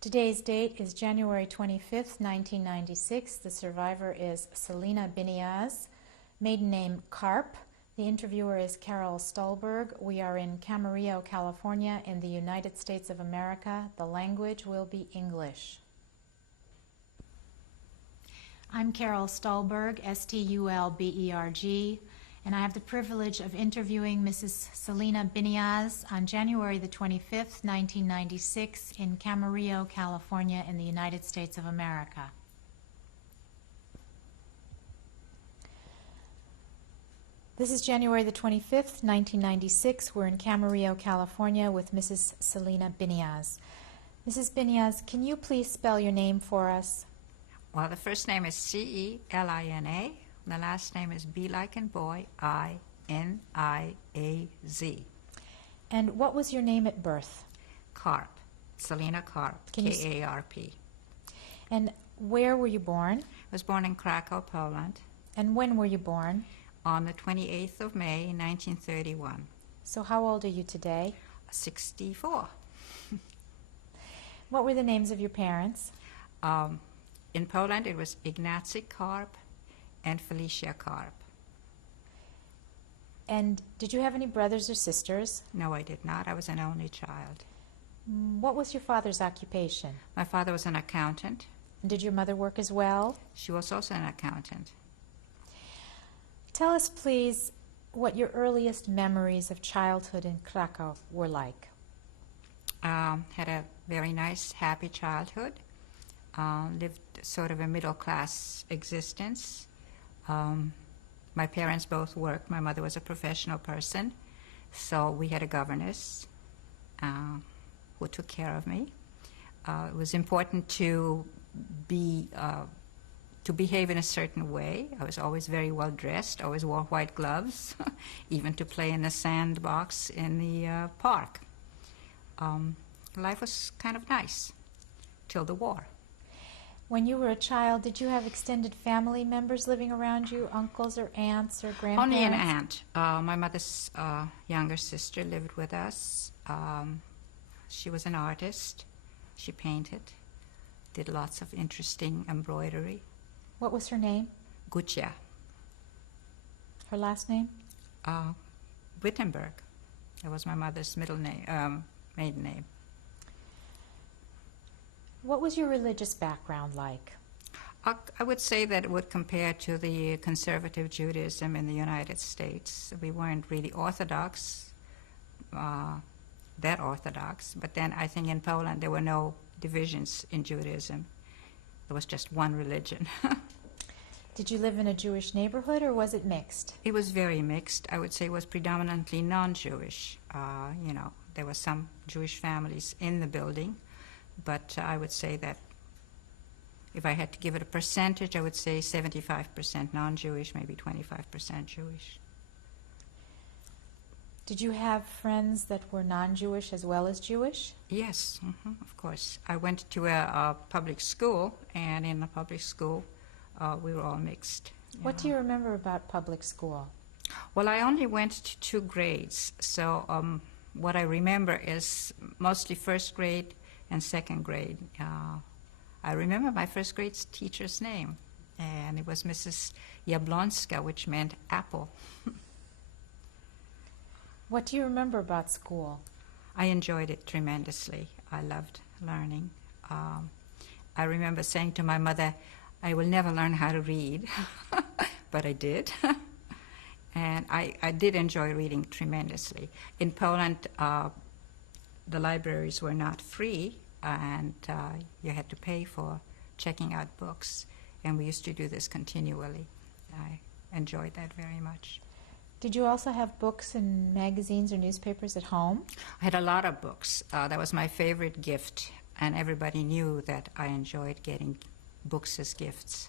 Today's date is January 25th, 1996. The survivor is Selina Biniaz, maiden name Karp. The interviewer is Carol Stolberg. We are in Camarillo, California, in the United States of America. The language will be English. I'm Carol Stolberg, S-T-U-L-B-E-R-G, and I have the privilege of interviewing Mrs. Selina Biniaz on January the 25th, 1996, in Camarillo, California, in the United States of America. This is January the 25th, 1996. We're in Camarillo, California, with Mrs. Selina Biniaz. Mrs. Biniaz, can you please spell your name for us? Well, the first name is C-E-L-I-N-A. The last name is B like in boy, I-N-I-A-Z. And what was your name at birth? Karp. Selina Karp, K-A-R-P. And where were you born? I was born in Krakow, Poland. And when were you born? On the 28th of May, 1931. So how old are you today? 64. What were the names of your parents? In Poland, it was Ignacy Karp and Felicia Karp. And did you have any brothers or sisters? No, I did not. I was an only child. What was your father's occupation? My father was an accountant. And did your mother work as well? She was also an accountant. Tell us, please, what your earliest memories of childhood in Krakow were like. Had a very nice, happy childhood. Lived sort of a middle-class existence. My parents both worked. My mother was a professional person, so we had a governess who took care of me. It was important to behave in a certain way. I was always very well dressed, always wore white gloves, even to play in the sandbox in the park. Life was kind of nice till the war. When you were a child, did you have extended family members living around you, uncles or aunts or grandparents? Only an aunt. My mother's younger sister lived with us. She was an artist. She painted, did lots of interesting embroidery. What was her name? Gucia. Her last name? Wittenberg. That was my mother's middle name, maiden name. What was your religious background like? I would say that it would compare to the conservative Judaism in the United States. We weren't really Orthodox, that Orthodox, but then I think in Poland there were no divisions in Judaism. There was just one religion. Did you live in a Jewish neighborhood or was it mixed? It was very mixed. I would say it was predominantly non-Jewish. There were some Jewish families in the building, but I would say that if I had to give it a percentage, I would say 75% non-Jewish, maybe 25% Jewish. Did you have friends that were non-Jewish as well as Jewish? Yes, of course. I went to a public school, and in the public school, we were all mixed. What do you remember about public school? Well, I only went to 2 grades, so what I remember is mostly first grade and second grade. I remember my first grade teacher's name, and it was Mrs. Jablonska, which meant apple. What do you remember about school? I enjoyed it tremendously. I loved learning. I remember saying to my mother, I will never learn how to read, but I did. And I did enjoy reading tremendously. In Poland, the libraries were not free, and you had to pay for checking out books, and we used to do this continually. I enjoyed that very much. Did you also have books and magazines or newspapers at home? I had a lot of books. That was my favorite gift, and everybody knew that I enjoyed getting books as gifts.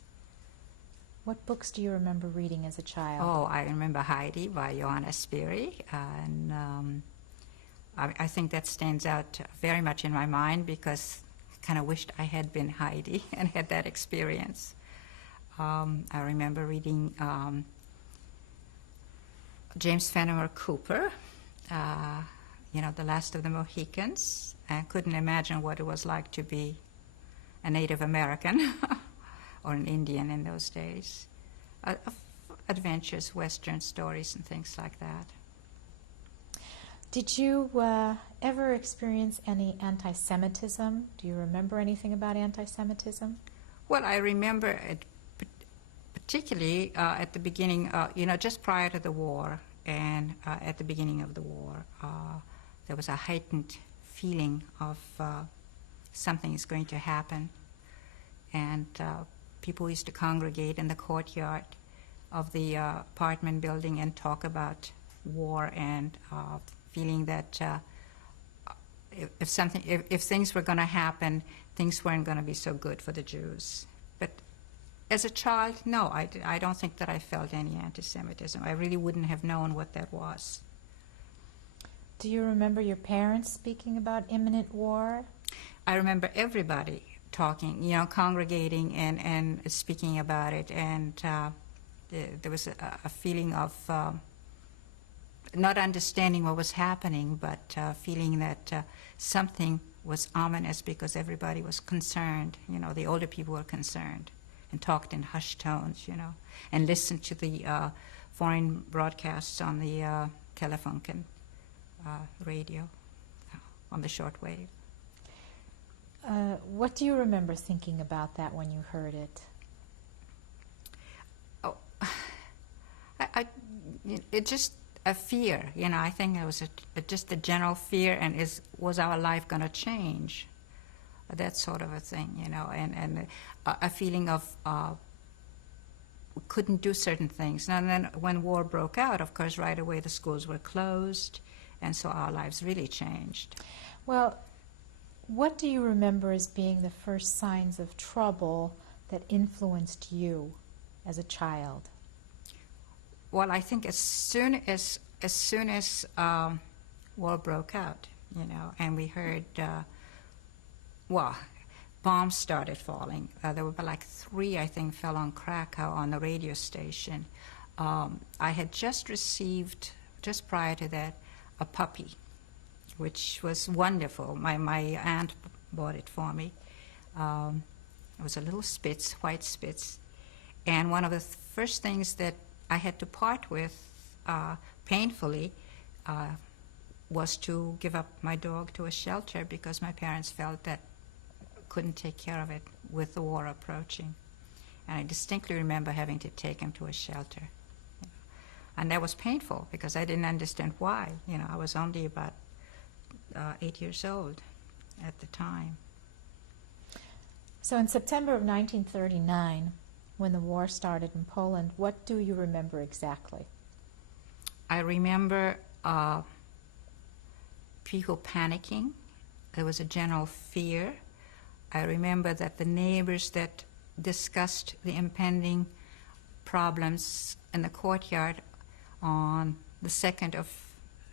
What books do you remember reading as a child? Oh, I remember Heidi by Johanna Spyri, and I think that stands out very much in my mind because I kind of wished I had been Heidi and had that experience. I remember reading James Fenimore Cooper, The Last of the Mohicans, and couldn't imagine what it was like to be a Native American or an Indian in those days. Adventures, Western stories, and things like that. Did you ever experience any anti-Semitism? Do you remember anything about anti-Semitism? Well, I remember it particularly at the beginning, just prior to the war, and at the beginning of the war, there was a heightened feeling of something is going to happen. And people used to congregate in the courtyard of the apartment building and talk about war, and feeling that if things were going to happen, things weren't going to be so good for the Jews. But as a child, no, I don't think that I felt any anti-Semitism. I really wouldn't have known what that was. Do you remember your parents speaking about imminent war? I remember everybody talking, congregating and speaking about it, and there was a feeling of not understanding what was happening, but feeling that something was ominous because everybody was concerned. The older people were concerned and talked in hushed tones, and listened to the foreign broadcasts on the Telefunken radio, on the shortwave. What do you remember thinking about that when you heard it? Oh, it just a fear, I think it was just a general fear, and was our life going to change? That sort of a thing, and a feeling of we couldn't do certain things. And then when war broke out, of course, right away the schools were closed, and so our lives really changed. Well, what do you remember as being the first signs of trouble that influenced you as a child? Well, I think as soon as war broke out, and we heard, bombs started falling. There were like 3, I think, fell on Krakow on the radio station. I had just received, just prior to that, a puppy, which was wonderful. My aunt bought it for me. It was a little Spitz, white Spitz. And one of the first things that I had to part with painfully was to give up my dog to a shelter because my parents felt that couldn't take care of it with the war approaching. And I distinctly remember having to take him to a shelter. And that was painful because I didn't understand why. I was only about 8 years old at the time. So in September of 1939, when the war started in Poland, what do you remember exactly? I remember people panicking. There was a general fear. I remember that the neighbors that discussed the impending problems in the courtyard on the 2nd of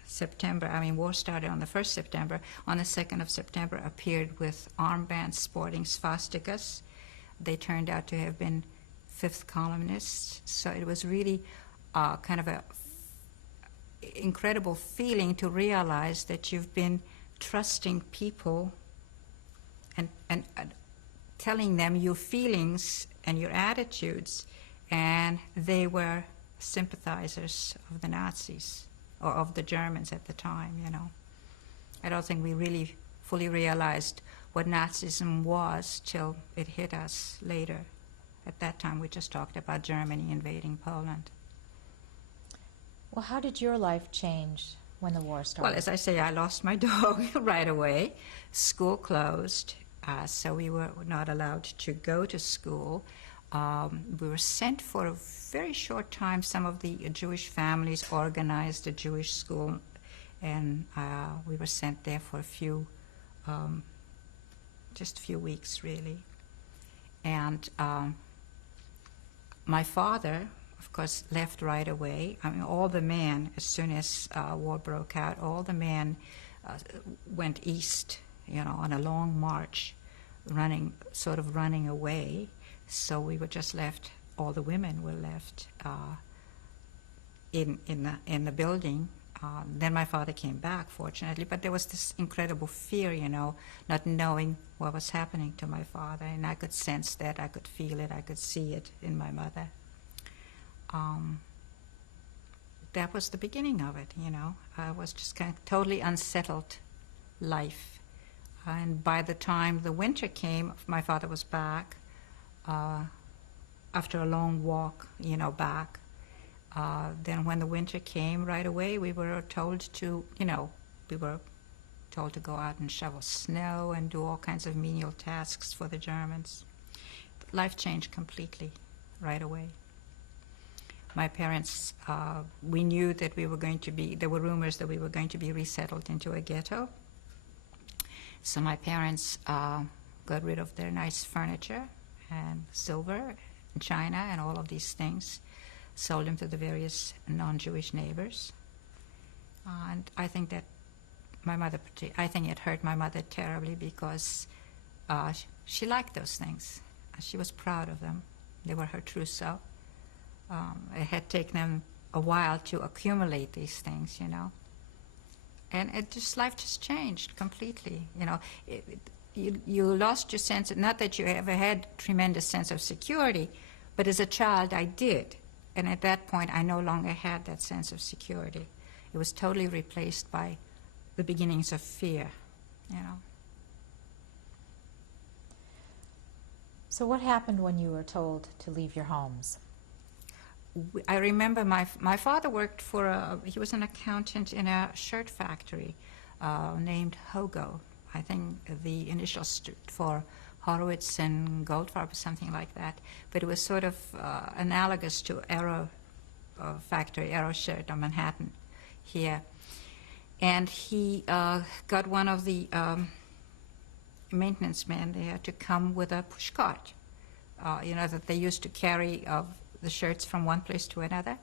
September, war started on the 1st September, on the 2nd of September appeared with armbands sporting swastikas. They turned out to have been Fifth columnists, so it was really kind of a incredible feeling to realize that you've been trusting people and telling them your feelings and your attitudes, and they were sympathizers of the Nazis, or of the Germans at the time, I don't think we really fully realized what Nazism was till it hit us later. At that time, we just talked about Germany invading Poland. Well, how did your life change when the war started? Well, as I say, I lost my dog right away. School closed, so we were not allowed to go to school. We were sent for a very short time. Some of the Jewish families organized a Jewish school, and we were sent there for just a few weeks, really. And my father, of course, left right away. All the men, as soon as war broke out, all the men went east, on a long march, running away. So we were just left. All the women were left in the building. Then my father came back, fortunately, but there was this incredible fear, not knowing what was happening to my father, and I could sense that, I could feel it, I could see it in my mother. That was the beginning of it, I was just kind of totally unsettled life. And by the time the winter came, my father was back after a long walk, back. Then when the winter came, right away we were told to go out and shovel snow and do all kinds of menial tasks for the Germans. Life changed completely right away. My parents, we knew that there were rumors that we were going to be resettled into a ghetto. So my parents got rid of their nice furniture and silver and china and all of these things, sold them to the various non-Jewish neighbors. And I think that it hurt my mother terribly because she liked those things. She was proud of them. They were her trousseau. It had taken them a while to accumulate these things, And life just changed completely, You lost your sense, not that you ever had tremendous sense of security, but as a child I did. And at that point I no longer had that sense of security. It was totally replaced by the beginnings of fear, So what happened when you were told to leave your homes? I remember my father worked he was an accountant in a shirt factory named Hogo. I think the initials stood for Horowitz and Goldfarb or something like that. But it was sort of analogous to Aero factory, Aero Shirt on Manhattan here. And he got one of the maintenance men there to come with a pushcart, that they used to carry the shirts from one place to another.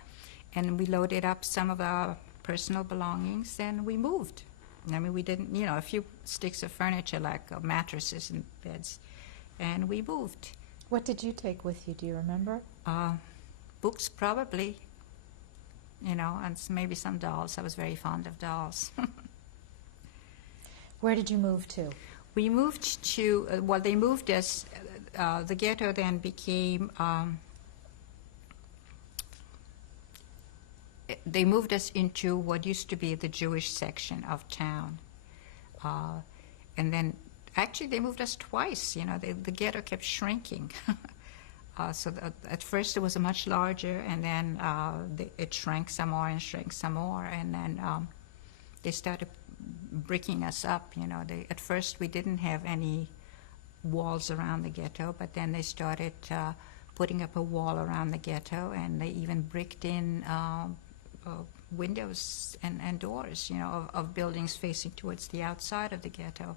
And we loaded up some of our personal belongings and we moved. I mean, we didn't, a few sticks of furniture like mattresses and beds, and we moved. What did you take with you? Do you remember? Books, probably, and maybe some dolls. I was very fond of dolls. Where did you move to? We moved to, they moved us, the ghetto then became, they moved us into what used to be the Jewish section of town. And then, actually, they moved us twice. The ghetto kept shrinking. At first it was much larger, and then it shrank some more and shrank some more. And then they started bricking us up. At first we didn't have any walls around the ghetto, but then they started putting up a wall around the ghetto, and they even bricked in windows and doors, of buildings facing towards the outside of the ghetto.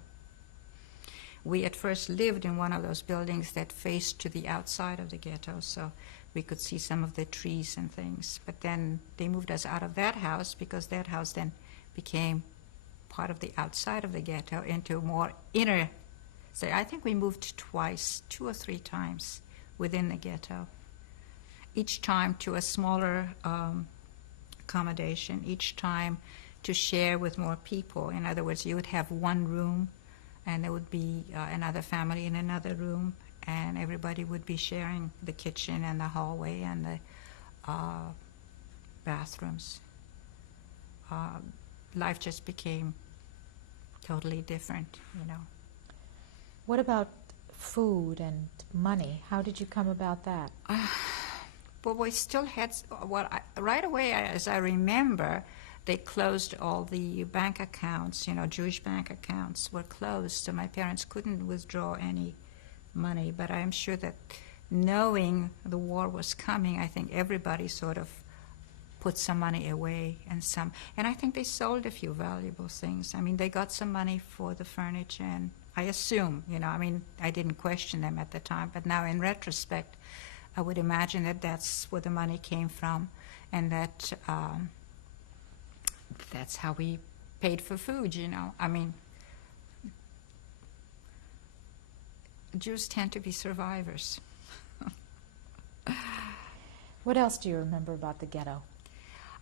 We at first lived in one of those buildings that faced to the outside of the ghetto, so we could see some of the trees and things. But then they moved us out of that house because that house then became part of the outside of the ghetto into more inner. So I think we moved twice, 2 or 3 times within the ghetto. Each time to a smaller accommodation, each time to share with more people. In other words, you would have one room and there would be another family in another room, and everybody would be sharing the kitchen and the hallway and the bathrooms. Life just became totally different, What about food and money? How did you come about that? But we still had, right away, as I remember, they closed all the bank accounts, Jewish bank accounts were closed, so my parents couldn't withdraw any money. But I'm sure that knowing the war was coming, I think everybody sort of put some money away and I think they sold a few valuable things. I mean, they got some money for the furniture, and I assume, I didn't question them at the time, but now in retrospect, I would imagine that that's where the money came from, and that that's how we paid for food, Jews tend to be survivors. What else do you remember about the ghetto?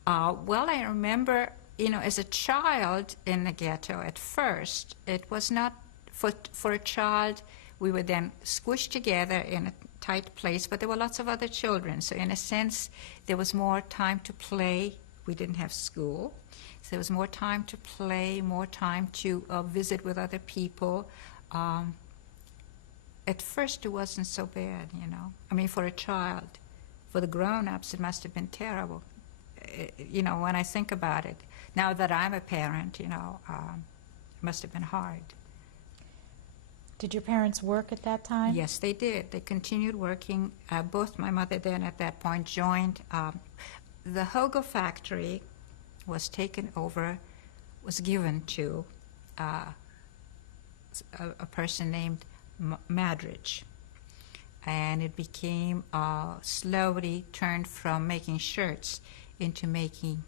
I remember as a child in the ghetto at first, it was not for a child. We were then squished together in a tight place, but there were lots of other children. So in a sense, there was more time to play. We didn't have school. So there was more time to play, more time to visit with other people. At first, it wasn't so bad, I mean, for a child. For the grown-ups, it must have been terrible. When I think about it, now that I'm a parent, it must have been hard. Did your parents work at that time? Yes, they did. They continued working. Both my mother then at that point joined. The Hogo factory was taken over, was given to a person named Madridge. And it became slowly turned from making shirts into making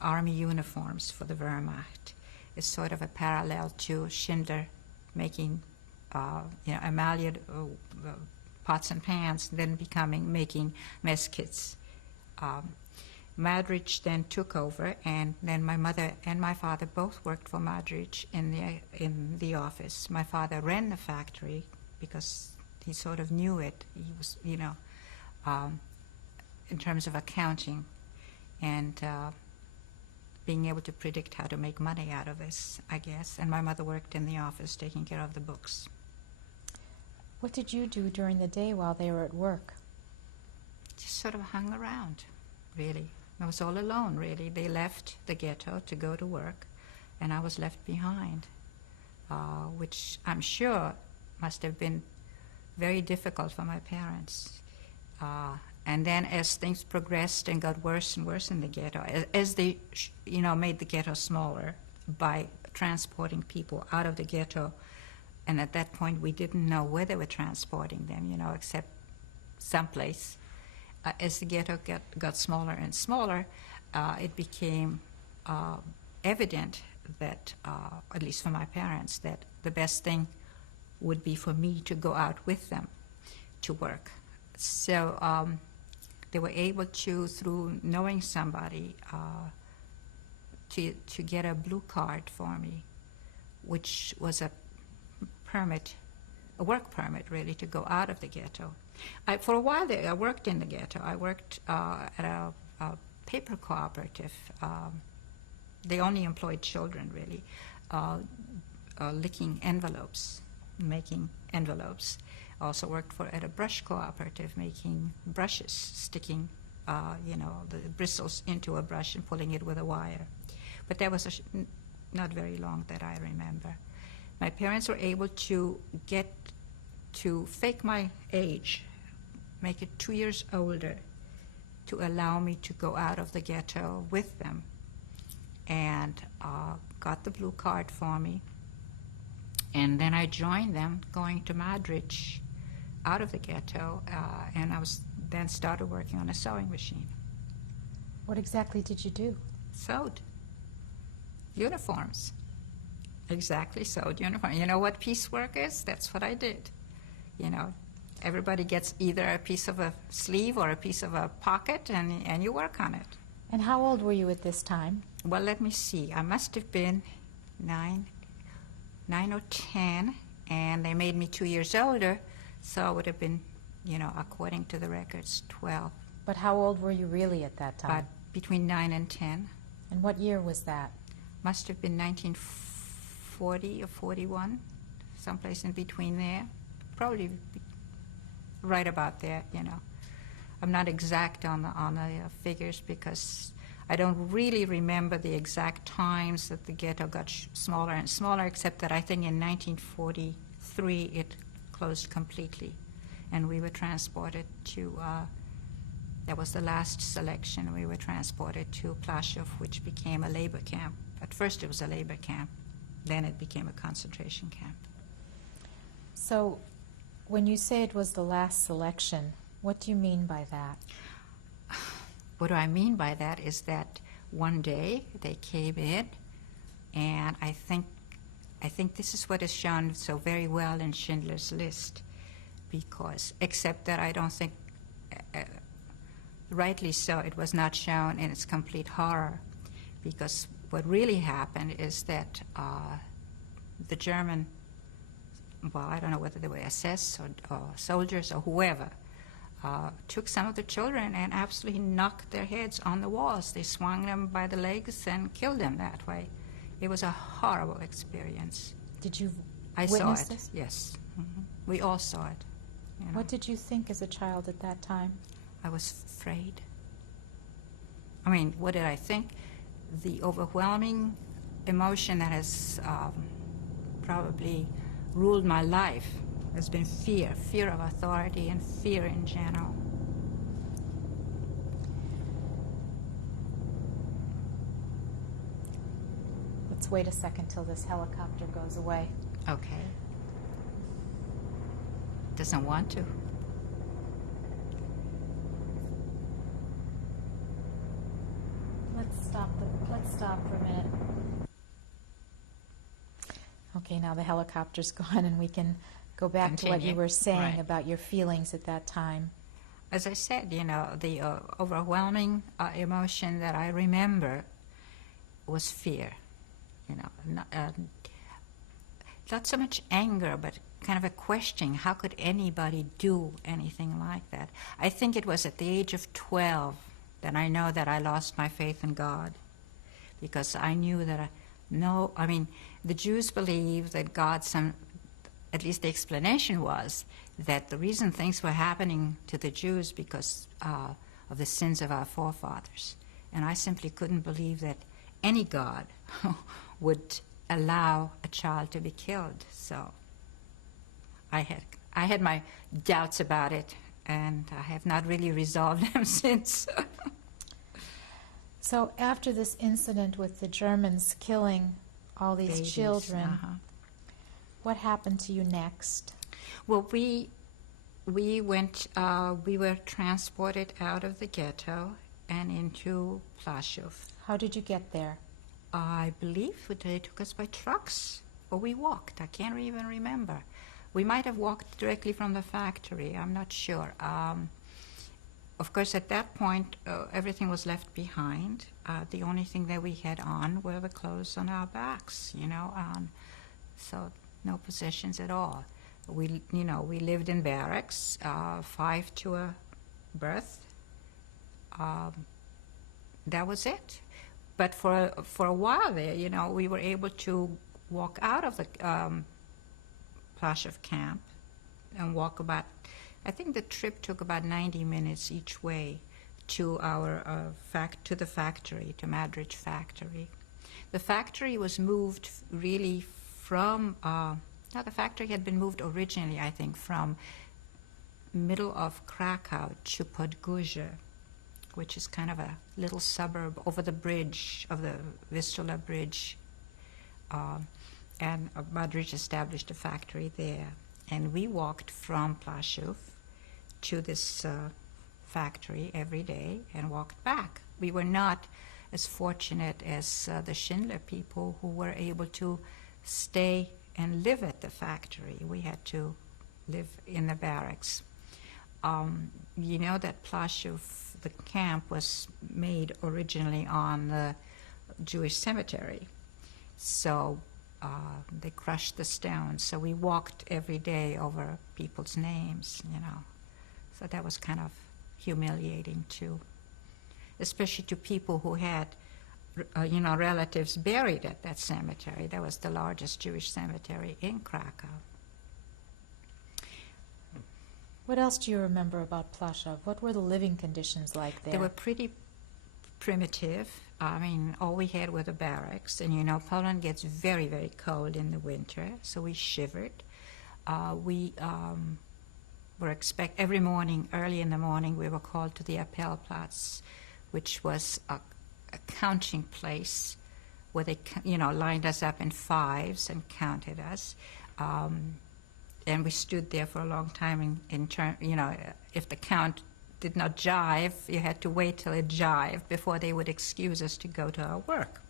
army uniforms for the Wehrmacht. It's sort of a parallel to Schindler making, emallied pots and pans, then making mess kits. Madridge then took over, and then my mother and my father both worked for Madridge in the office. My father ran the factory because he sort of knew it. He was, in terms of accounting and being able to predict how to make money out of this, I guess. And my mother worked in the office taking care of the books. What did you do during the day while they were at work? Just sort of hung around, really. I was all alone, really. They left the ghetto to go to work, and I was left behind, which I'm sure must have been very difficult for my parents. And then as things progressed and got worse and worse in the ghetto, as they, made the ghetto smaller by transporting people out of the ghetto, and at that point we didn't know where they were transporting them, except someplace. As the ghetto got smaller and smaller, it became evident that, at least for my parents, that the best thing would be for me to go out with them to work. So they were able to, through knowing somebody, to get a blue card for me, which was a work permit, really, to go out of the ghetto. For a while there, I worked in the ghetto. I worked at a paper cooperative. They only employed children, really, licking envelopes, making envelopes. Also worked at a brush cooperative, making brushes, sticking, the bristles into a brush and pulling it with a wire. But that was not very long that I remember. My parents were able to fake my age, make it 2 years older, to allow me to go out of the ghetto with them, and got the blue card for me. And then I joined them, going to Madridge, out of the ghetto, and I then started working on a sewing machine. What exactly did you do? Sewed uniforms. Exactly, sewed uniform. You know what piecework is? That's what I did. Everybody gets either a piece of a sleeve or a piece of a pocket, and you work on it. And how old were you at this time? Well, let me see. I must have been 9 or 10, and they made me 2 years older, so I would have been, according to the records, 12. But how old were you really at that time? Between 9 and 10. And what year was that? Must have been 1940 or 41, someplace in between there. Probably right about there, I'm not exact on the figures because I don't really remember the exact times that the ghetto got smaller and smaller, except that I think in 1943 it closed completely, and we were transported to, that was the last selection, we were transported to Plaszow, which became a labor camp. At first it was a labor camp, then it became a concentration camp. So when you say it was the last selection, what do you mean by that? What do I mean by that is that one day they came in, and I think this is what is shown so very well in Schindler's List, because, except that I don't think, rightly so, it was not shown in its complete horror. because what really happened is that the German, well, I don't know whether they were SS or soldiers or whoever, took some of the children and absolutely knocked their heads on the walls. They swung them by the legs and killed them that way. It was a horrible experience. Did you I saw witness it, this? yes. We all saw it. You know. What did you think as a child at that time? I was afraid. I mean, what did I think? The overwhelming emotion that has probably ruled my life has been fear, fear of authority and fear in general. Let's wait a second till this helicopter goes away. Okay. Doesn't want to. Let's stop for a minute. Okay, now the helicopter's gone and we can go back to what you were saying Right. about your feelings at that time. As I said, you know, the overwhelming emotion that I remember was fear. You know, not so much anger, but kind of a questioning, how could anybody do anything like that? I think it was at the age of 12 that I know that I lost my faith in God, because I knew that the Jews believed that God, at least the explanation was that the reason things were happening to the Jews because of the sins of our forefathers. And I simply couldn't believe that any God would allow a child to be killed. So I had my doubts about it, and I have not really resolved them since. So after this incident with the Germans killing all these Babies, children, what happened to you next? Well, we were transported out of the ghetto and into Plaszow. How did you get there? I believe they took us by trucks, or we walked. I can't even remember. We might have walked directly from the factory. I'm not sure. Of course, at that point, everything was left behind. The only thing that we had on were the clothes on our backs, you know, so no possessions at all. We lived in barracks, 5 to a berth. That was it. But for a while there, you know, we were able to walk out of the Plaszow camp and walk about, I think the trip took about 90 minutes each way to our to the factory, to Madridge factory. The factory was moved really from, the factory had been moved originally, I think, from middle of Krakow to Podgórze, which is kind of a little suburb over the bridge of the Vistula Bridge. And Madridge established a factory there. And we walked from Plaszow to this factory every day and walked back. We were not as fortunate as the Schindler people who were able to stay and live at the factory. We had to live in the barracks. You know that Plaszow, the camp, was made originally on the Jewish cemetery. So they crushed the stones. So we walked every day over people's names, you know. So that was kind of humiliating too, especially to people who had, relatives buried at that cemetery. That was the largest Jewish cemetery in Krakow. What else do you remember about Plaszow? What were the living conditions like there? They were pretty primitive. I mean, all we had were the barracks. And, you know, Poland gets very, very cold in the winter, so we shivered. We were every morning, early in the morning, we were called to the Appellplatz, which was a counting place where they, lined us up in fives and counted us. And we stood there for a long time if the count did not jive, you had to wait till it jived before they would excuse us to go to our work.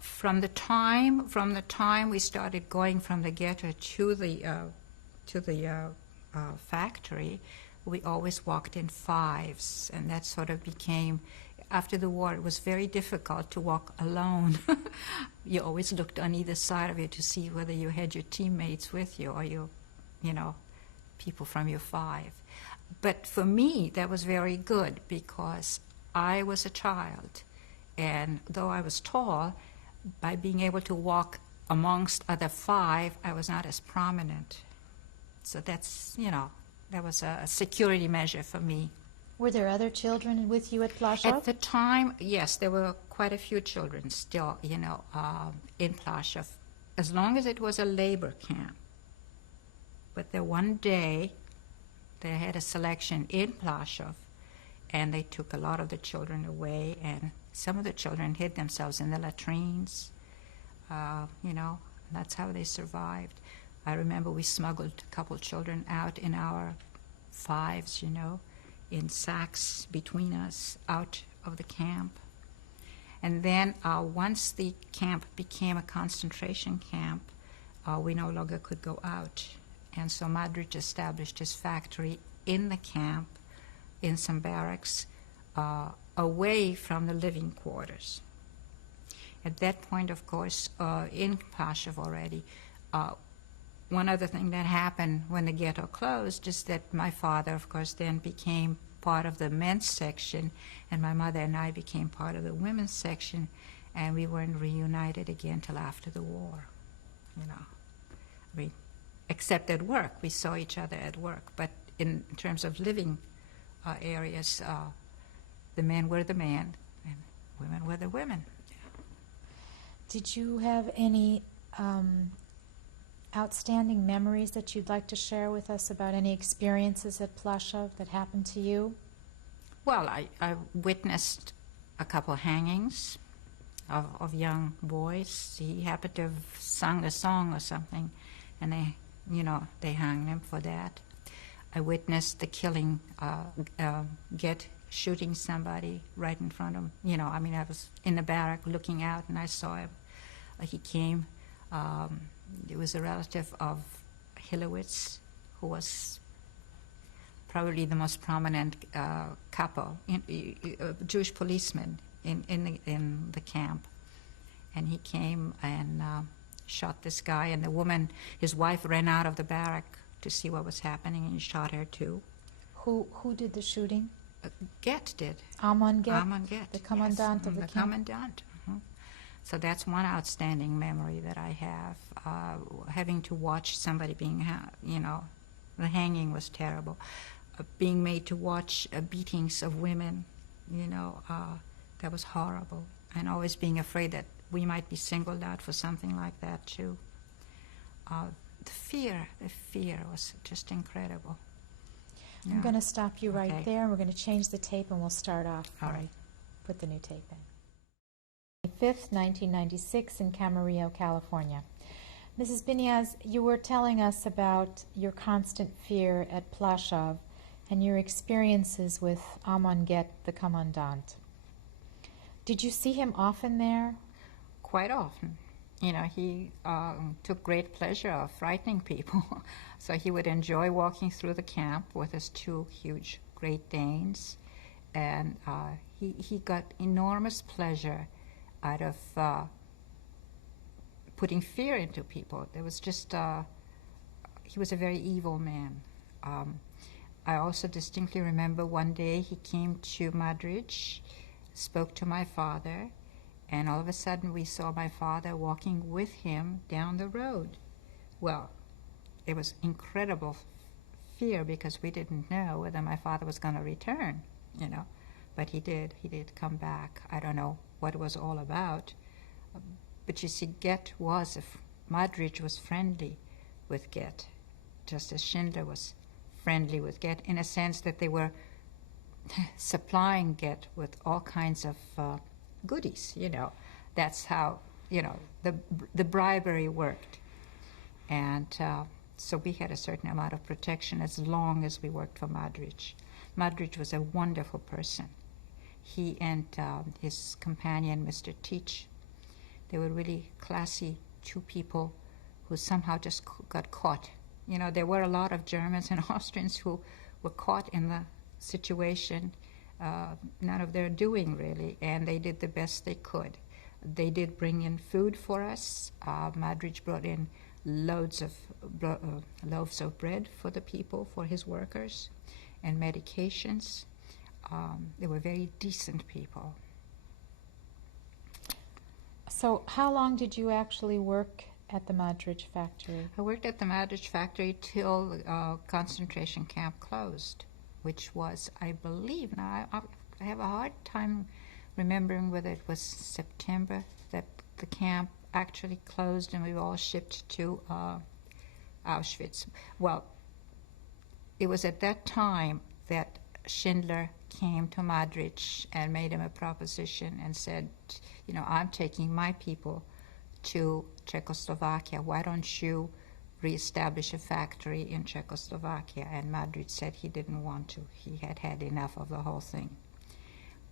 From the time we started going from the ghetto to the factory, we always walked in fives, and that sort of became, after the war, it was very difficult to walk alone. You always looked on either side of you to see whether you had your teammates with you or your, people from your five. But for me, that was very good because I was a child, and though I was tall, by being able to walk amongst other five, I was not as prominent. So that's, that was a security measure for me. Were there other children with you at Plaszow? At the time, yes, there were quite a few children still, in Plaszow, as long as it was a labor camp. But then one day, they had a selection in Plaszow, and they took a lot of the children away, and some of the children hid themselves in the latrines, that's how they survived. I remember we smuggled a couple children out in our fives, in sacks between us, out of the camp. And then once the camp became a concentration camp, we no longer could go out. And so Madrid established his factory in the camp, in some barracks, away from the living quarters. At that point, of course, in Plaszow already, one other thing that happened when the ghetto closed is that my father, of course, then became part of the men's section, and my mother and I became part of the women's section, and we weren't reunited again till after the war, except at work. We saw each other at work, but in terms of living areas, the men were the men, and women were the women. Did you have any outstanding memories that you'd like to share with us about any experiences at Plaszow that happened to you? Well, I witnessed a couple hangings of young boys. He happened to have sung a song or something, and they hung them for that. I witnessed the killing, shooting somebody right in front of him. I was in the barrack looking out, and I saw him. He came. It was a relative of Hilowitz, who was probably the most prominent capo, Jewish policeman in the camp. And he came and shot this guy, and the woman, his wife, ran out of the barrack to see what was happening, and he shot her too. Who did the shooting? Get did. Amon Get? Amon Get, the commandant of the camp? The commandant. So that's one outstanding memory that I have. Having to watch somebody being, the hanging was terrible. Being made to watch beatings of women, that was horrible. And always being afraid that we might be singled out for something like that too. The fear was just incredible. I'm going to stop you right Okay. there, and we're going to change the tape, and we'll start off. All right. Put the new tape in. 5th, 1996, in Camarillo, California. Mrs. Biniaz, you were telling us about your constant fear at Plaszow and your experiences with Amon Get, the commandant. Did you see him often there? Quite often. He took great pleasure of frightening people. So he would enjoy walking through the camp with his two huge Great Danes. And he got enormous pleasure out of putting fear into people. There was just, he was a very evil man. I also distinctly remember one day he came to Madrid, spoke to my father, and all of a sudden we saw my father walking with him down the road. Well, it was incredible fear because we didn't know whether my father was going to return, but he did come back. I don't know what it was all about. But you see, Madrid was friendly with Get, just as Schindler was friendly with Get, in a sense that they were supplying Get with all kinds of goodies, That's how, the bribery worked. And so we had a certain amount of protection as long as we worked for Madrid. Madrid was a wonderful person. He and his companion, Mr. Teach, they were really classy two people who somehow just got caught. There were a lot of Germans and Austrians who were caught in the situation, none of their doing really, and they did the best they could. They did bring in food for us. Madrich brought in loads of loaves of bread for the people, for his workers, and medications. They were very decent people. So how long did you actually work at the Madrich factory? I worked at the Madrich factory till the concentration camp closed, which was, I believe, now I have a hard time remembering whether it was September that the camp actually closed and we were all shipped to Auschwitz. Well, it was at that time that Schindler came to Madrich and made him a proposition and said, you know, I'm taking my people to Czechoslovakia. Why don't you reestablish a factory in Czechoslovakia? And Madrich said he didn't want to. He had had enough of the whole thing.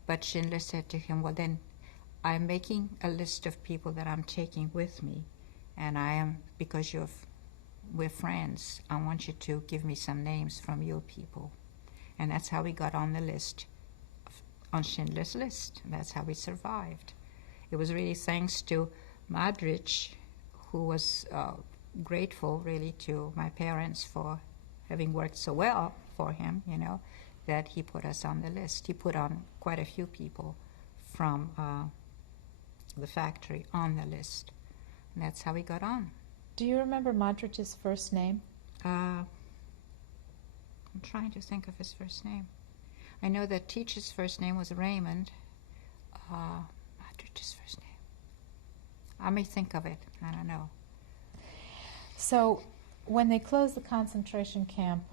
But Schindler said to him, well, then I'm making a list of people that I'm taking with me, and I am, because we're friends, I want you to give me some names from your people. And that's how we got on the list, on Schindler's List. And that's how we survived. It was really thanks to Madrich, who was grateful really to my parents for having worked so well for him, you know, that he put us on the list. He put on quite a few people from the factory on the list. And that's how we got on. Do you remember Madrich's first name? I'm trying to think of his first name. I know that Teach's first name was Raymond. Madrich's first name. I may think of it. I don't know. So when they closed the concentration camp,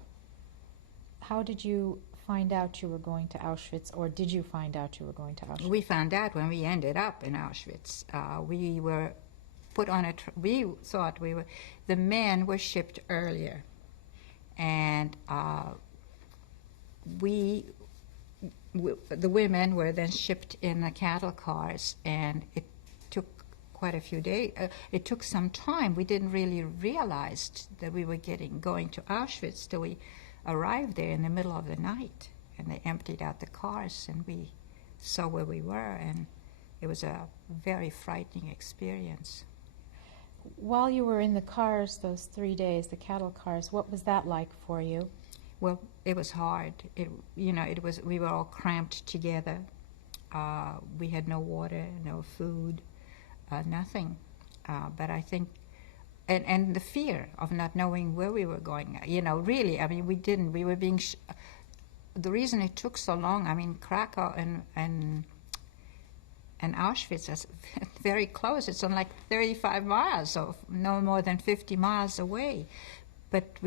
how did you find out you were going to Auschwitz, or did you find out you were going to Auschwitz? We found out when we ended up in Auschwitz. We were put on we thought we were, the men were shipped earlier, and the women were then shipped in the cattle cars, and it took quite a few days. It took some time. We didn't really realize that we were going to Auschwitz till we arrived there in the middle of the night, and they emptied out the cars, and we saw where we were, and it was a very frightening experience. While you were in the cars those 3 days, the cattle cars, what was that like for you? Well, it was hard. We were all cramped together. We had no water, no food, nothing. But I think, and the fear of not knowing where we were going, really, I mean, we were being, the reason it took so long, I mean, Krakow and Auschwitz is very close. It's on like 35 miles, so no more than 50 miles away. But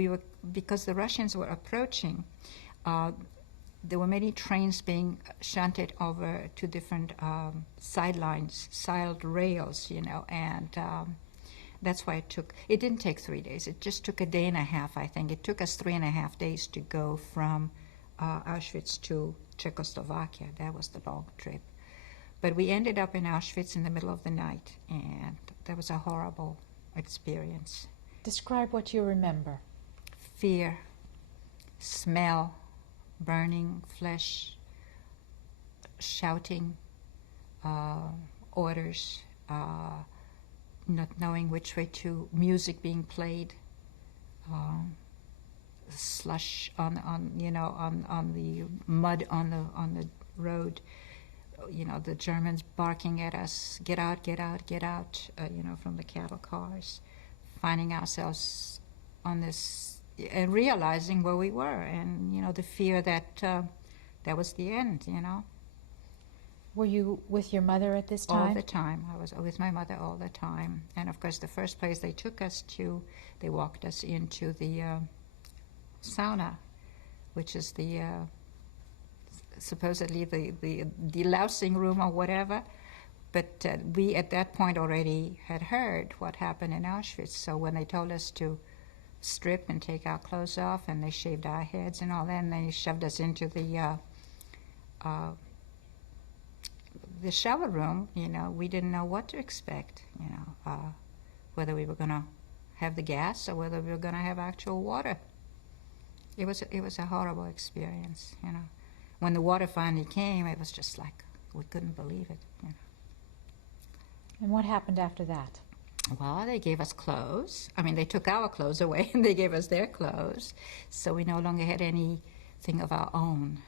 because the Russians were approaching, there were many trains being shunted over to different sidelines, side rails, and that's why it didn't take 3 days. It just took a day and a half, I think. It took us 3.5 days to go from Auschwitz to Czechoslovakia. That was the long trip. But we ended up in Auschwitz in the middle of the night, and that was a horrible experience. Describe what you remember. Fear, smell, burning flesh, shouting, orders, not knowing which way to, music being played, slush on the mud on the road. The Germans barking at us, get out, get out, get out, from the cattle cars, finding ourselves on this, and realizing where we were, and, the fear that that was the end, Were you with your mother at this time? All the time. I was with my mother all the time. And, of course, the first place they took us to, they walked us into the sauna, which is the supposedly the delousing room or whatever, but we at that point already had heard what happened in Auschwitz. So when they told us to strip and take our clothes off, and they shaved our heads and all that, and they shoved us into the shower room, we didn't know what to expect, whether we were going to have the gas or whether we were going to have actual water. It was a horrible experience, you know. When the water finally came, it was just like we couldn't believe it, you know. And what happened after that? Well, they gave us clothes. I mean, they took our clothes away and they gave us their clothes. So we no longer had anything of our own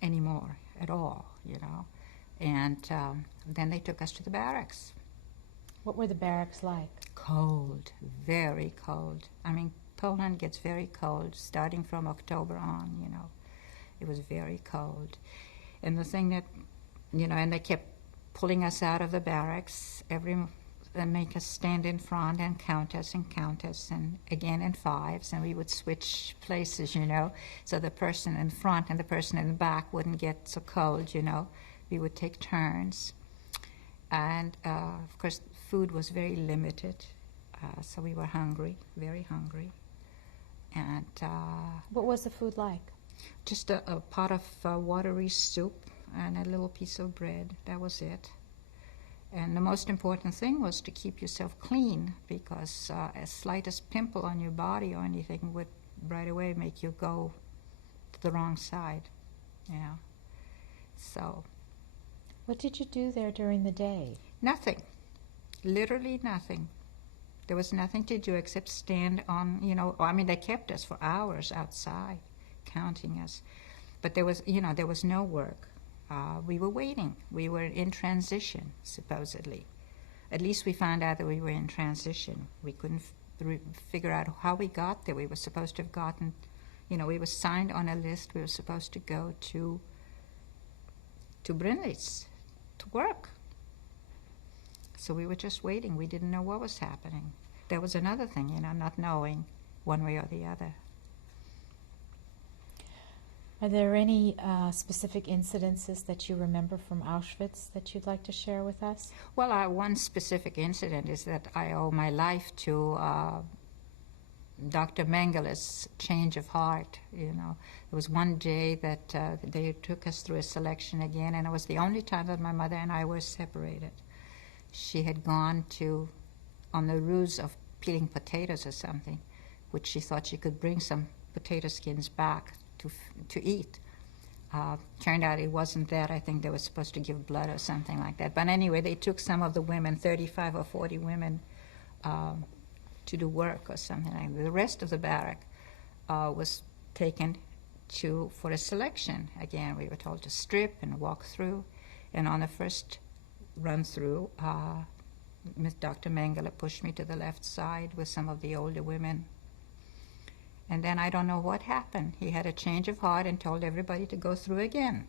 anymore at all, you know. And then they took us to the barracks. What were the barracks like? Cold, very cold. I mean, Poland gets very cold starting from October on, you know. It was very cold. And the thing that, you know, and they kept pulling us out of the barracks and make us stand in front and count us, and again in fives, and we would switch places, you know, so the person in front and the person in the back wouldn't get so cold, you know. We would take turns. And, of course, food was very limited, so we were hungry, very hungry. And What was the food like? just a pot of watery soup and a little piece of bread. That was it. And the most important thing was to keep yourself clean, because a slightest pimple on your body or anything would right away make you go to the wrong side, you know. So What did you do there during the day? nothing, literally nothing. There was nothing to do except stand on, you know, I mean, they kept us for hours outside, counting us. But there was, you know, there was no work. We were waiting. We were in transition, supposedly. At least we found out that we were in transition. We couldn't figure out how we got there. We were supposed to have gotten, you know, we were signed on a list. We were supposed to go to Brindis to work. So we were just waiting. We didn't know what was happening. That was another thing, you know, not knowing one way or the other. Are there any specific incidences that you remember from Auschwitz that you'd like to share with us? Well, one specific incident is that I owe my life to Dr. Mengele's change of heart, you know. There was one day that they took us through a selection again, and it was the only time that my mother and I were separated. She had gone on the ruse of peeling potatoes or something, which she thought she could bring some potato skins back to eat. Turned out it wasn't that. I think they were supposed to give blood or something like that. But anyway, they took some of the women, 35 or 40 women, to do work or something like that. The rest of the barrack was taken for a selection. Again, we were told to strip and walk through. And on the first run through, Dr. Mengele pushed me to the left side with some of the older women. And then I don't know what happened. He had a change of heart and told everybody to go through again.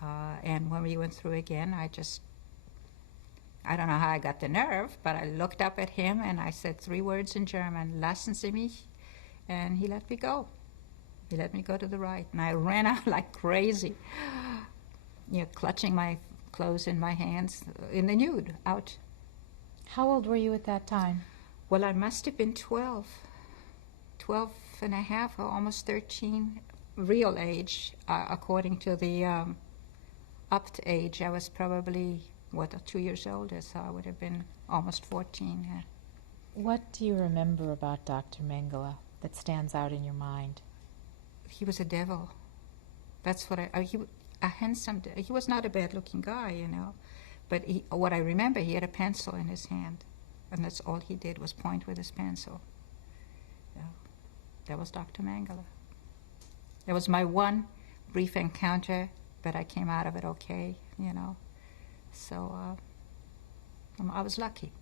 And when we went through again, I don't know how I got the nerve, but I looked up at him and I said 3 words in German, "Lassen Sie mich," and he let me go. He let me go to the right, and I ran out like crazy, you know, clutching my clothes in my hands, in the nude, out. How old were you at that time? Well, I must have been 12 and a half, or almost 13, real age, according to the upped age. I was probably, 2 years older, so I would have been almost 14. Yeah. What do you remember about Dr. Mengele that stands out in your mind? He was a devil. That's what a handsome, he was not a bad-looking guy, you know, but what I remember, he had a pencil in his hand, and that's all he did was point with his pencil. Yeah. That was Dr. Mengele. That was my one brief encounter, but I came out of it okay, you know. So I was lucky.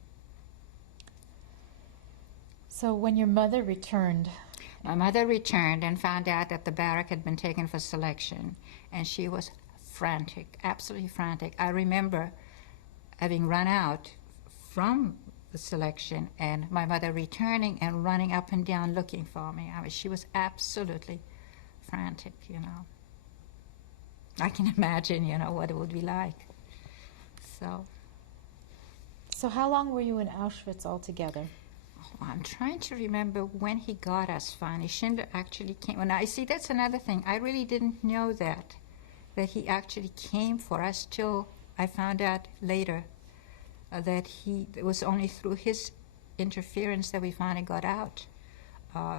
So when your mother returned... My mother returned and found out that the barrack had been taken for selection, and she was frantic, absolutely frantic. I remember having run out from the selection and my mother returning and running up and down looking for me. I mean, she was absolutely frantic, you know. I can imagine, you know, what it would be like. So how long were you in Auschwitz altogether? I'm trying to remember when he got us finally. Schindler actually came. Well, now, I see, that's another thing. I really didn't know that he actually came for us till I found out later that it was only through his interference that we finally got out,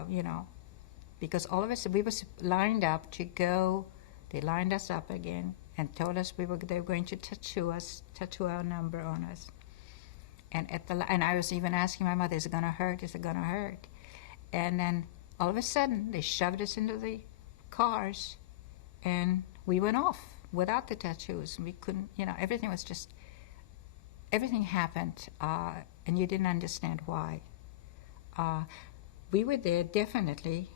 you know, because all of us, we were lined up to go. They lined us up again and told us they were going to tattoo our number on us. And and I was even asking my mother, is it going to hurt? Is it going to hurt? And then all of a sudden, they shoved us into the cars, and we went off without the tattoos. We couldn't, everything was just, everything happened, and you didn't understand why. We were there definitely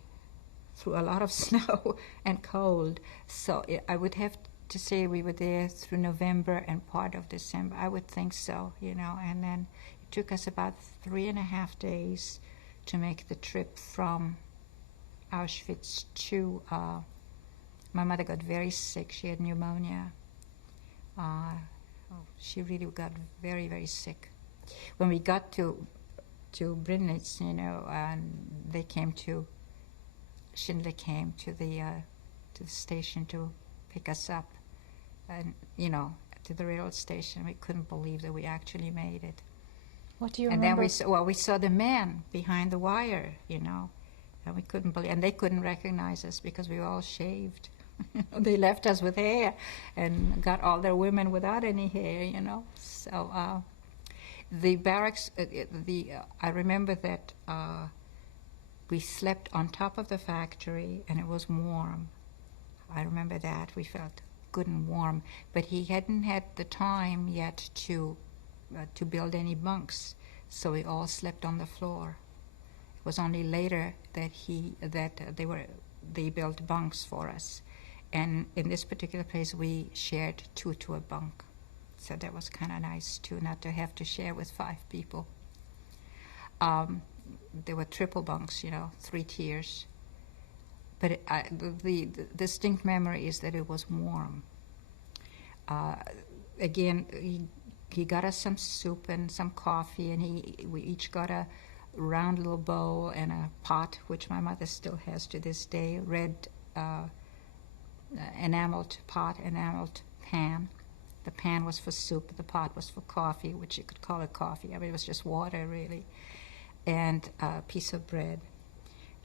through a lot of snow and cold, so I would have to say we were there through November and part of December. I would think so, and then it took us about 3.5 days to make the trip from Auschwitz to, my mother got very sick. She had pneumonia. She really got very, very sick. When we got to Brinnitz, and they came Schindler came to the station to pick us up, and to the railroad station. We couldn't believe that we actually made it. What do you and remember? then we saw the man behind the wire, and we couldn't believe, and they couldn't recognize us because we were all shaved. They left us with hair and got all their women without any hair, So the barracks, I remember that we slept on top of the factory and it was warm. I remember that. We felt good and warm. But he hadn't had the time yet to build any bunks, so we all slept on the floor. It was only later that they built bunks for us. And in this particular place, we shared 2 to a bunk. So that was kind of nice, too, not to have to share with 5 people. There were triple bunks, 3 tiers. But the distinct memory is that it was warm. Again, he got us some soup and some coffee, and we each got a round little bowl and a pot, which my mother still has to this day, red enameled pot, enameled pan. The pan was for soup, the pot was for coffee, which you could call it coffee. I mean, it was just water, really, and a piece of bread.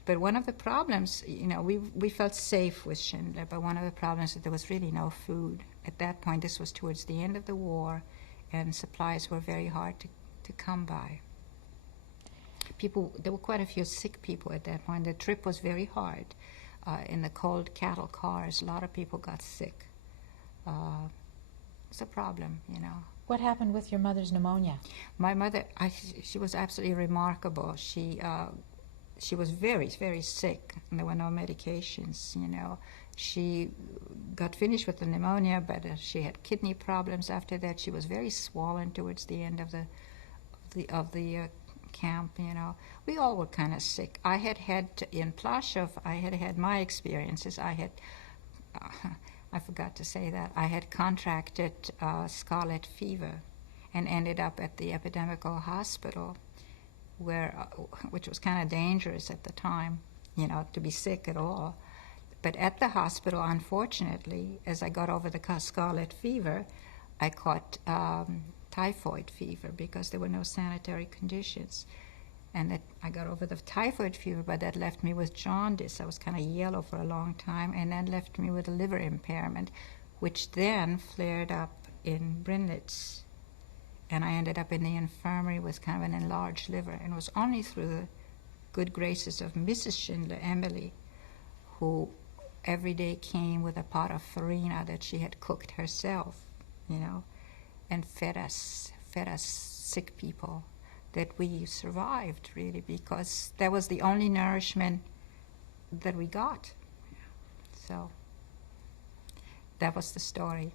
But one of the problems, we felt safe with Schindler, but one of the problems is that there was really no food. At that point, this was towards the end of the war, and supplies were very hard to come by. There were quite a few sick people at that point. The trip was very hard. In the cold cattle cars, a lot of people got sick. It's a problem, What happened with your mother's pneumonia? My mother, she was absolutely remarkable. She was very, very sick, and there were no medications, She got finished with the pneumonia, but she had kidney problems after that. She was very swollen towards the end of the camp, We all were kind of sick. I had in Plaszow, I had my experiences. I forgot to say that. I had contracted scarlet fever and ended up at the epidemical hospital, which was kind of dangerous at the time, to be sick at all. But at the hospital, unfortunately, as I got over the scarlet fever, I caught typhoid fever because there were no sanitary conditions. And that I got over the typhoid fever, but that left me with jaundice. I was kind of yellow for a long time, and that left me with a liver impairment, which then flared up in Brinnitz. And I ended up in the infirmary with kind of an enlarged liver. And it was only through the good graces of Mrs. Schindler, Emily, who every day came with a pot of farina that she had cooked herself, and fed us sick people, that we survived, really, because that was the only nourishment that we got. So that was the story.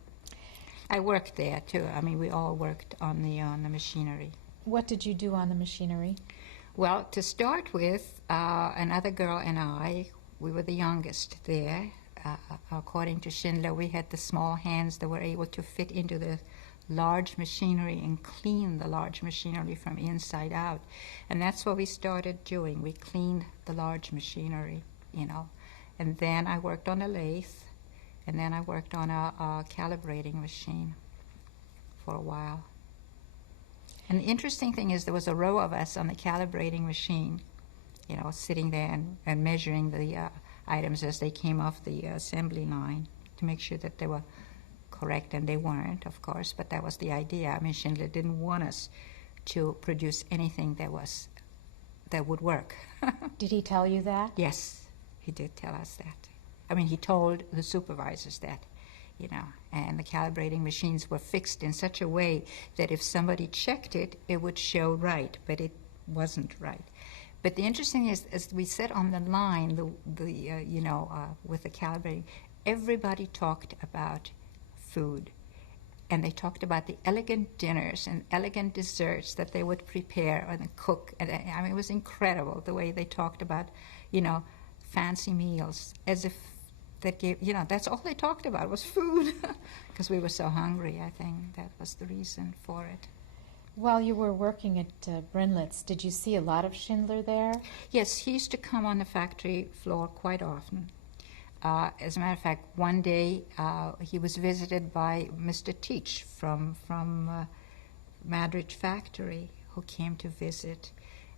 I worked there, too. I mean, we all worked on the machinery. What did you do on the machinery? Well, to start with, another girl and I, we were the youngest there. According to Schindler, we had the small hands that were able to fit into the large machinery and clean the large machinery from inside out. And that's what we started doing. We cleaned the large machinery, And then I worked on a lathe, and then I worked on a calibrating machine for a while. And the interesting thing is there was a row of us on the calibrating machine, sitting there and measuring the items as they came off the assembly line to make sure that they were correct, and they weren't, of course, but that was the idea. I mean, Schindler didn't want us to produce anything that would work. Did he tell you that? Yes, he did tell us that. I mean, he told the supervisors that, and the calibrating machines were fixed in such a way that if somebody checked it, it would show right, but it wasn't right. But the interesting is, as we said on the line, with the calibrating, everybody talked about food. And they talked about the elegant dinners and elegant desserts that they would prepare and cook. And I mean, it was incredible the way they talked about, fancy meals, as if that gave, that's all they talked about was food, because we were so hungry. I think that was the reason for it. While you were working at Brinlitz, did you see a lot of Schindler there? Yes, he used to come on the factory floor quite often. As a matter of fact, one day he was visited by Mr. Teach from Madrid factory, who came to visit.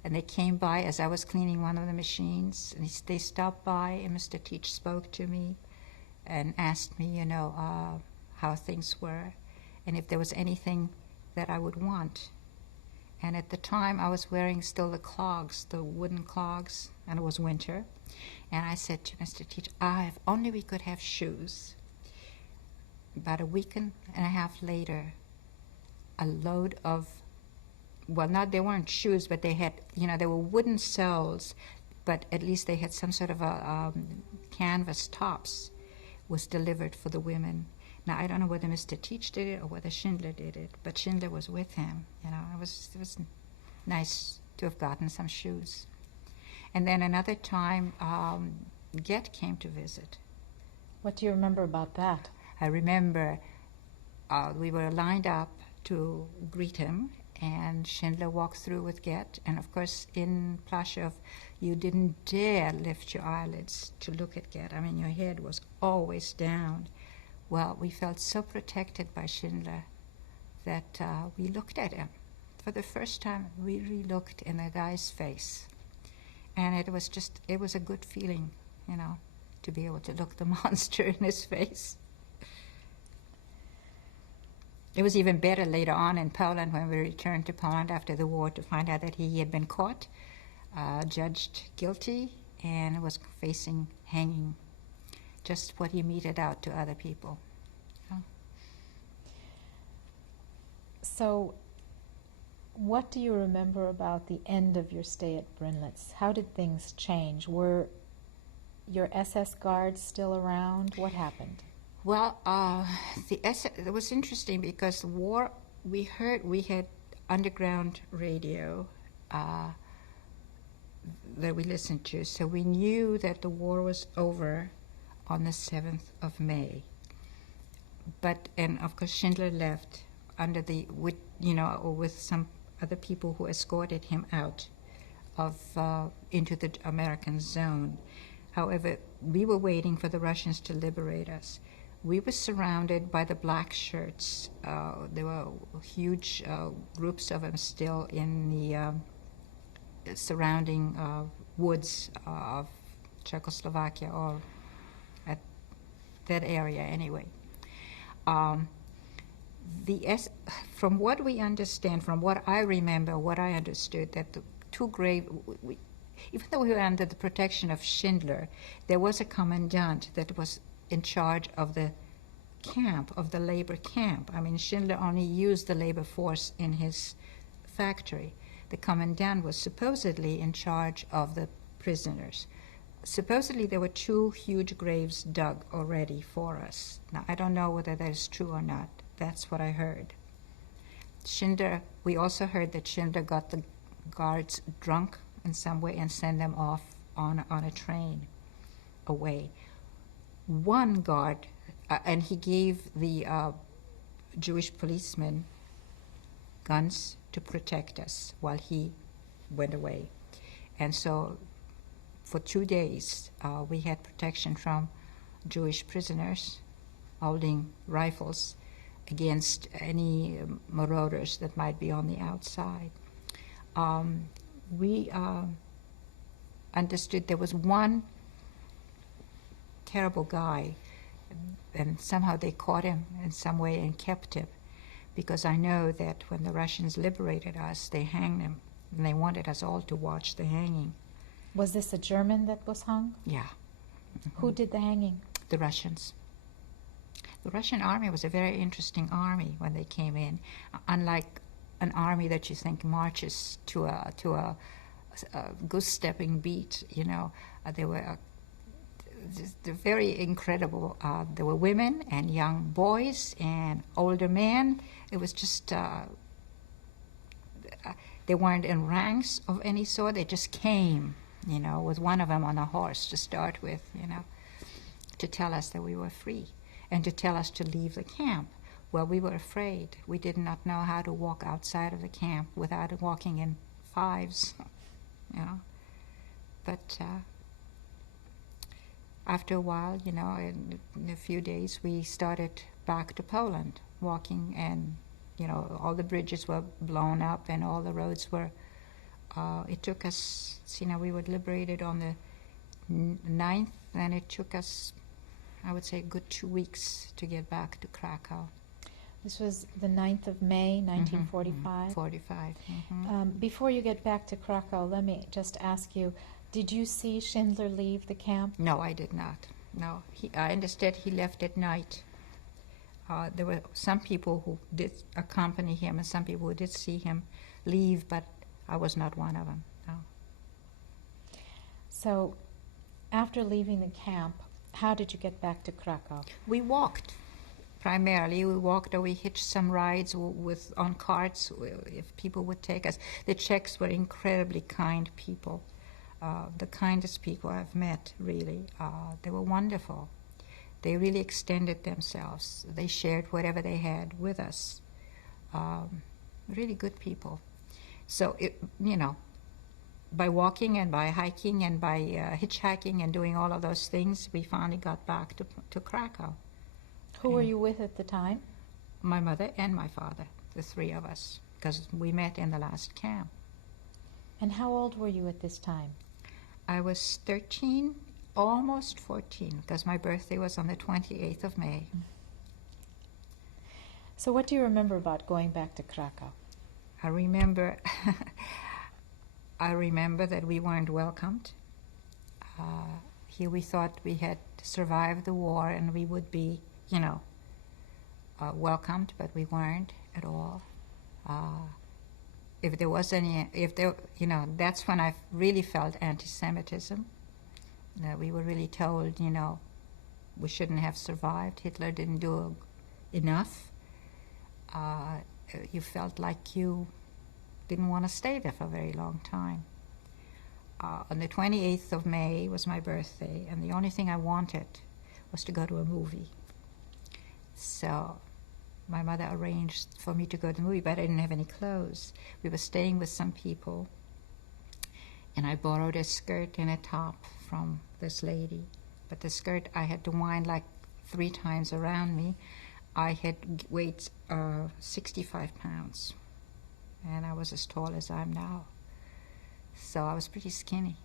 And they came by as I was cleaning one of the machines, and they stopped by, and Mr. Teach spoke to me and asked me, how things were, and if there was anything that I would want. And at the time, I was wearing still the clogs, the wooden clogs, and it was winter. And I said to Mr. Teach, if only we could have shoes. About a week and a half later, a load of, they weren't shoes, but they had, they were wooden soles, but at least they had some sort of a canvas tops, was delivered for the women. Now, I don't know whether Mr. Teach did it or whether Schindler did it, but Schindler was with him. It was nice to have gotten some shoes. And then another time, Goethe came to visit. What do you remember about that? I remember we were lined up to greet him, and Schindler walked through with Goethe. And of course, in Plaszow, you didn't dare lift your eyelids to look at Goethe. I mean, your head was always down. Well, we felt so protected by Schindler that we looked at him. For the first time, we really looked in the guy's face. And it was a good feeling, to be able to look the monster in his face. It was even better later on in Poland, when we returned to Poland after the war, to find out that he had been caught, judged guilty, and was facing hanging. Just what he meted out to other people. So, what do you remember about the end of your stay at Brinlitz? How did things change? Were your SS guards still around? What happened? Well, it was interesting because the war, we had underground radio that we listened to, so we knew that the war was over on the 7th of May. And of course Schindler left with some other people who escorted him out into the American zone. However, we were waiting for the Russians to liberate us. We were surrounded by the black shirts. There were huge groups of them still in the surrounding woods of Czechoslovakia, or at that area anyway. From what we understand, from what I remember, what I understood, that the two graves, even though we were under the protection of Schindler, there was a commandant that was in charge of the camp, of the labor camp. I mean, Schindler only used the labor force in his factory. The commandant was supposedly in charge of the prisoners. Supposedly there were 2 huge graves dug already for us. Now, I don't know whether that is true or not. That's what I heard. We also heard that Schindler got the guards drunk in some way and sent them off on a train away. One guard, and he gave the Jewish policemen guns to protect us while he went away. And so for 2 days, we had protection from Jewish prisoners holding rifles against any marauders that might be on the outside. understood there was one terrible guy, and somehow they caught him in some way and kept him, because I know that when the Russians liberated us, they hanged him, and they wanted us all to watch the hanging. Was this a German that was hung? Yeah. Who did the hanging? The Russians. The Russian army was a very interesting army when they came in, unlike an army that you think marches to a goose-stepping beat. You know, they were they're very incredible. There were women and young boys and older men. It was just they weren't in ranks of any sort. They just came, you know, with one of them on a horse to start with, you know, to tell us that we were free and to tell us to leave the camp. Well, we were afraid. We did not know how to walk outside of the camp without walking in fives, you know. But after a while, you know, in a few days, we started back to Poland, walking, and, you know, all the bridges were blown up and all the roads were, it took us, you know, we were liberated on the 9th, and it took us, I would say, a good 2 weeks to get back to Krakow. This was the 9th of May, 1945? 45. Before you get back to Krakow, let me just ask you, did you see Schindler leave the camp? No, I did not. No, instead he left at night. There were some people who did accompany him and some people who did see him leave, but I was not one of them, no. So, after leaving the camp, how did you get back to Krakow? We walked. Primarily, we walked, or we hitched some rides on carts if people would take us. The Czechs were incredibly kind people, the kindest people I've met, really. They were wonderful. They really extended themselves. They shared whatever they had with us. Really good people. So, you know, by walking and by hiking and by hitchhiking and doing all of those things, we finally got back to Krakow. Who were you with at the time? My mother and my father, the three of us, because we met in the last camp. And how old were you at this time? I was 13, almost 14, because my birthday was on the 28th of May. So what do you remember about going back to Krakow? I remember that we weren't welcomed. Here we thought we had survived the war and we would be, you know, welcomed, but we weren't at all. If there was any, you know, that's when I really felt anti-Semitism. We were really told, you know, we shouldn't have survived. Hitler didn't do enough. You felt like you didn't want to stay there for a very long time. On the 28th of May was my birthday, and the only thing I wanted was to go to a movie. So my mother arranged for me to go to the movie, but I didn't have any clothes. We were staying with some people, and I borrowed a skirt and a top from this lady. But the skirt, I had to wind like 3 times around me. I had weighed 65 pounds, and I was as tall as I am now. So I was pretty skinny.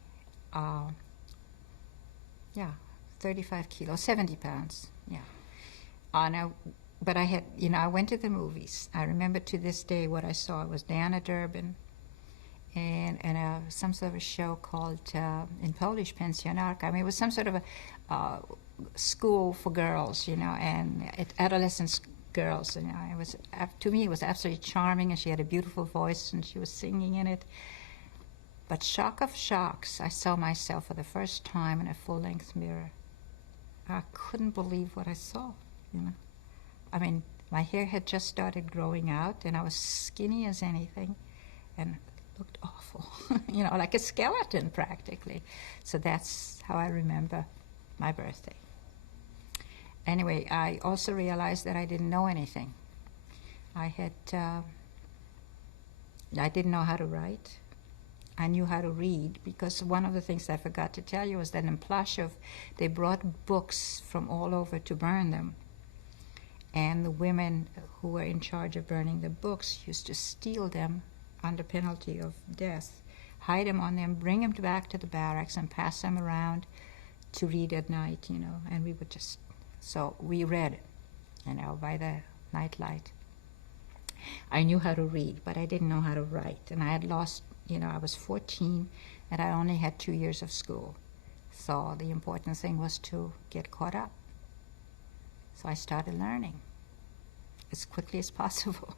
35 kilos, 70 pounds, yeah. But I had, you know, I went to the movies. I remember to this day what I saw. It was Diana Durbin and some sort of a show called, in Polish, Pensjonarka. I mean, it was some sort of a school for girls, you know, and adolescent girls. You know, it was, to me, it was absolutely charming, and she had a beautiful voice, and she was singing in it. But shock of shocks, I saw myself for the first time in a full-length mirror. I couldn't believe what I saw, you know. I mean, my hair had just started growing out, and I was skinny as anything, and looked awful, you know, like a skeleton practically. So that's how I remember my birthday. Anyway, I also realized that I didn't know anything. I didn't know how to write. I knew how to read, because one of the things I forgot to tell you was that in Plaszow, they brought books from all over to burn them. And the women who were in charge of burning the books used to steal them under penalty of death. hide them on them, bring them back to the barracks, and pass them around to read at night, you know. And we would just, so we read, you know, by the nightlight. I knew how to read, but I didn't know how to write. And I had lost, you know, I was 14, and I only had 2 years of school. So the important thing was to get caught up. So I started learning as quickly as possible.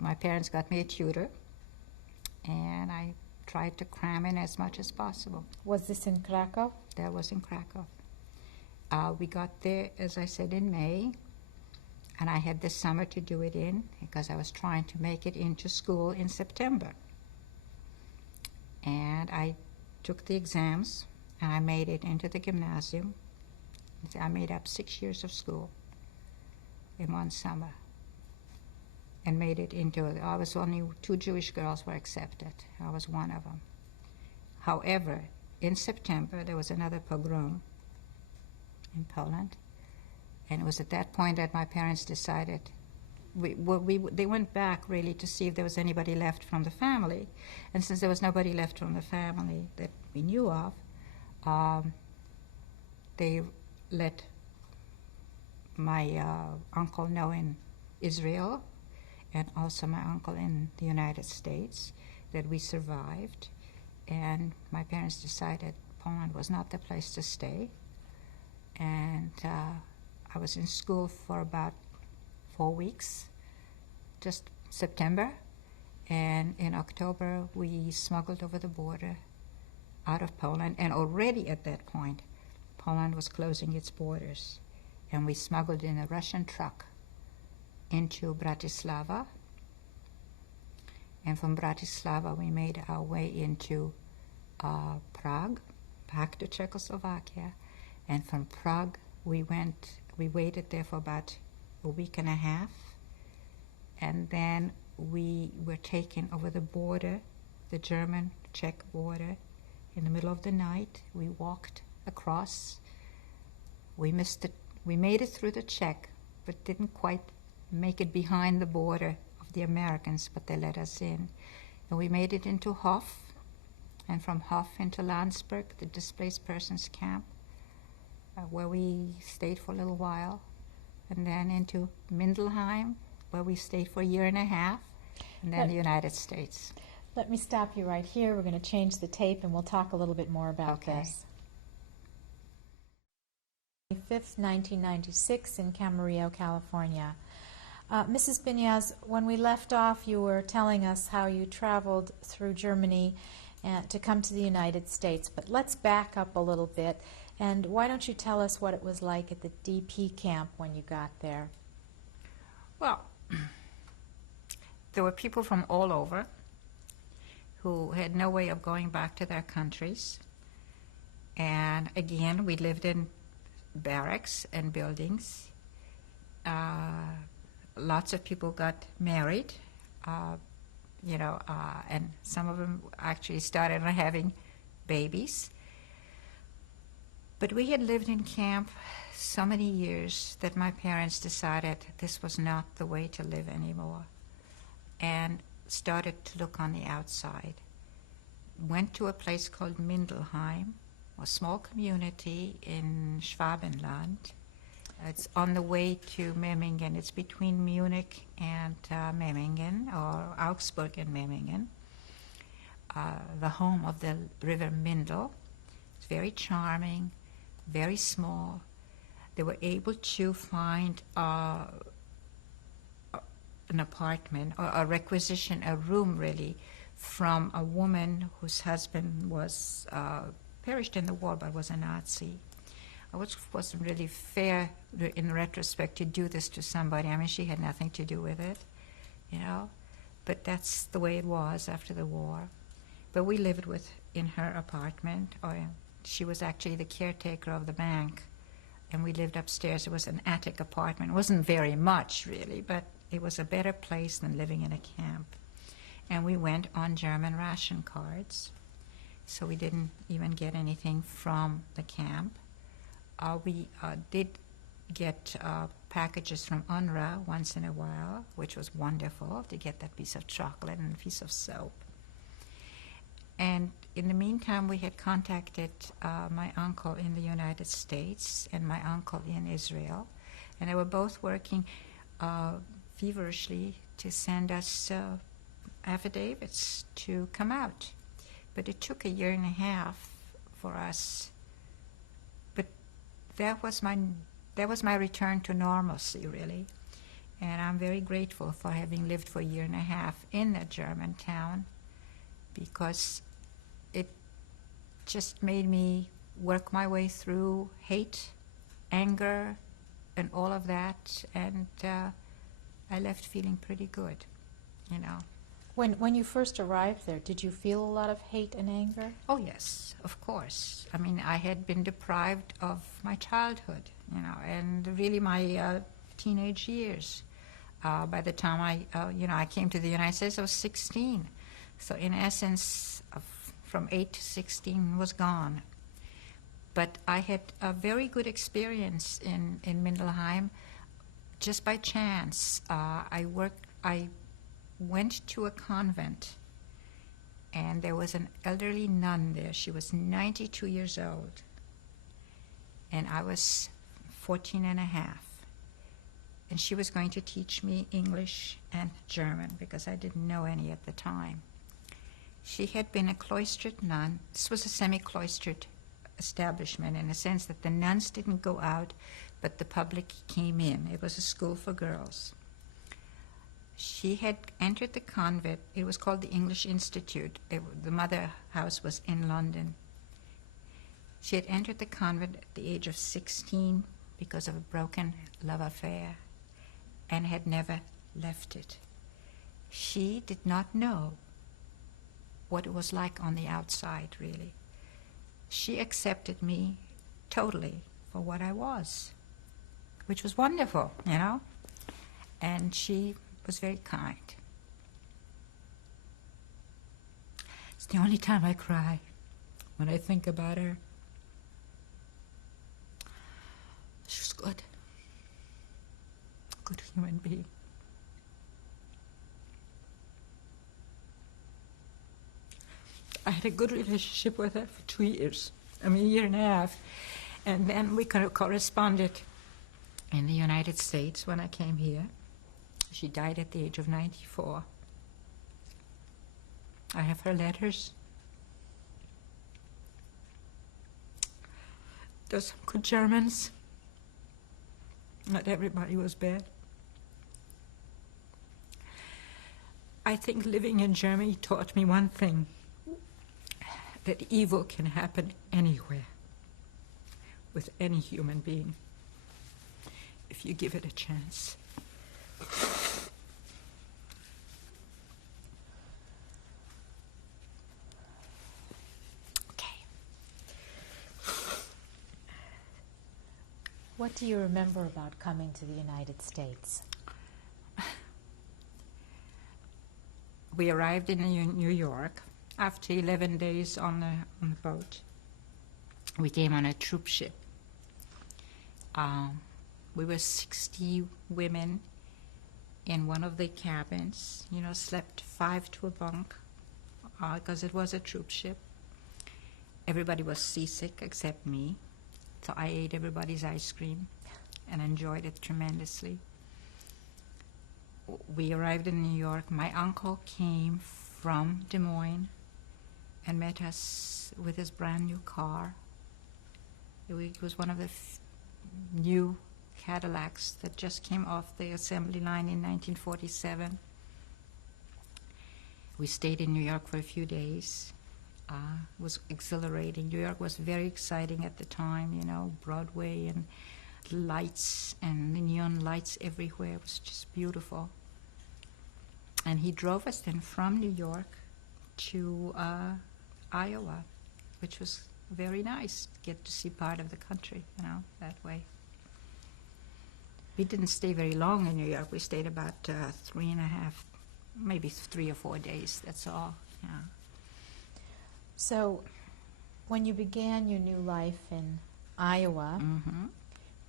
My parents got me a tutor, and I tried to cram in as much as possible. Was this in Krakow? That was in Krakow. We got there, as I said, in May, and I had this summer to do it in because I was trying to make it into school in September. And I took the exams, and I made it into the gymnasium. I made up 6 years of school in one summer and made it into, I was only 2 Jewish girls were accepted. I was one of them. However, in September, there was another pogrom in Poland. And it was at that point that my parents decided, they went back really to see if there was anybody left from the family. And since there was nobody left from the family that we knew of, they let my uncle know in Israel and also my uncle in the United States that we survived. And my parents decided Poland was not the place to stay. And I was in school for about 4 weeks, just September. And in October, we smuggled over the border out of Poland. And already at that point, Poland was closing its borders. And we smuggled in a Russian truck into Bratislava. And from Bratislava, we made our way into Prague, back to Czechoslovakia. And from Prague, we waited there for about a week and a half. And then we were taken over the border, the German-Czech border, in the middle of the night. We walked across. We made it through the Czech, but didn't quite make it behind the border of the Americans, but they let us in. And we made it into Hof, and from Hof into Landsberg, the displaced persons camp, where we stayed for a little while, and then into Mindelheim, where we stayed for a year and a half, and then the United States. Let me stop you right here. We're going to change the tape, and we'll talk a little bit more about this. 5th, 1996, in Camarillo, California. Mrs. Binyaz, when we left off, you were telling us how you traveled through Germany to come to the United States. But let's back up a little bit. And why don't you tell us what it was like at the DP camp when you got there? Well, there were people from all over who had no way of going back to their countries. And again, we lived in barracks and buildings. Lots of people got married, and some of them actually started having babies. But we had lived in camp so many years that my parents decided this was not the way to live anymore and started to look on the outside. Went to a place called Mindelheim, a small community in Schwabenland. It's on the way to Memmingen. It's between Munich and Memmingen, or Augsburg and Memmingen, the home of the River Mindel. It's very charming, very small. They were able to find an apartment, or a requisition, a room really, from a woman whose husband was perished in the war but was a Nazi. Which wasn't really fair in retrospect to do this to somebody. I mean, she had nothing to do with it, you know, but that's the way it was after the war. But we lived in her apartment, or she was actually the caretaker of the bank, and we lived upstairs. It was an attic apartment. It wasn't very much, really, but it was a better place than living in a camp. And we went on German ration cards, so we didn't even get anything from the camp. We did get packages from UNRWA once in a while, which was wonderful to get that piece of chocolate and a piece of soap. And in the meantime, we had contacted my uncle in the United States and my uncle in Israel, and they were both working feverishly to send us affidavits to come out. But it took 1.5 years for us. But that was my return to normalcy, really. And I'm very grateful for having lived for 1.5 years in that German town, because it just made me work my way through hate, anger, and all of that, and I left feeling pretty good, you know. When you first arrived there, did you feel a lot of hate and anger? Oh yes, of course. I mean, I had been deprived of my childhood, you know, and really my teenage years. By the time I came to the United States, I was 16. So in essence, from 8 to 16 was gone. But I had a very good experience in Mindelheim. Just by chance, I went to a convent, and there was an elderly nun there. She was 92 years old, and I was 14 and a half. And she was going to teach me English and German, because I didn't know any at the time. She had been a cloistered nun. This was a semi-cloistered establishment in the sense that the nuns didn't go out, but the public came in. It was a school for girls. She had entered the convent. It was called the English Institute. The mother house was in London. She had entered the convent at the age of 16 because of a broken love affair, and had never left it. She did not know what it was like on the outside, really. She accepted me totally for what I was, which was wonderful, you know. And she was very kind. It's the only time I cry, when I think about her. She was good. Good human being. I had a good relationship with her for 2 years. I mean, 1.5 years. And then we kind of corresponded in the United States when I came here. She died at the age of 94. I have her letters. There's some good Germans. Not everybody was bad. I think living in Germany taught me one thing, that evil can happen anywhere, with any human being, if you give it a chance. Okay. What do you remember about coming to the United States? We arrived in New York after 11 days on the boat. We came on a troop ship. We were 60 women in one of the cabins, you know, slept 5 to a bunk, because it was a troop ship. Everybody was seasick except me, so I ate everybody's ice cream and enjoyed it tremendously. We arrived in New York. My uncle came from Des Moines and met us with his brand new car. It was one of the new Cadillacs that just came off the assembly line in 1947. We stayed in New York for a few days. It was exhilarating. New York was very exciting at the time, you know, Broadway and lights and the neon lights everywhere. It was just beautiful. And he drove us then from New York to Iowa, which was very nice to get to see part of the country, you know, that way. We didn't stay very long in New York. We stayed about 3.5, maybe 3 or 4 days, that's all, yeah. So, when you began your new life in Iowa,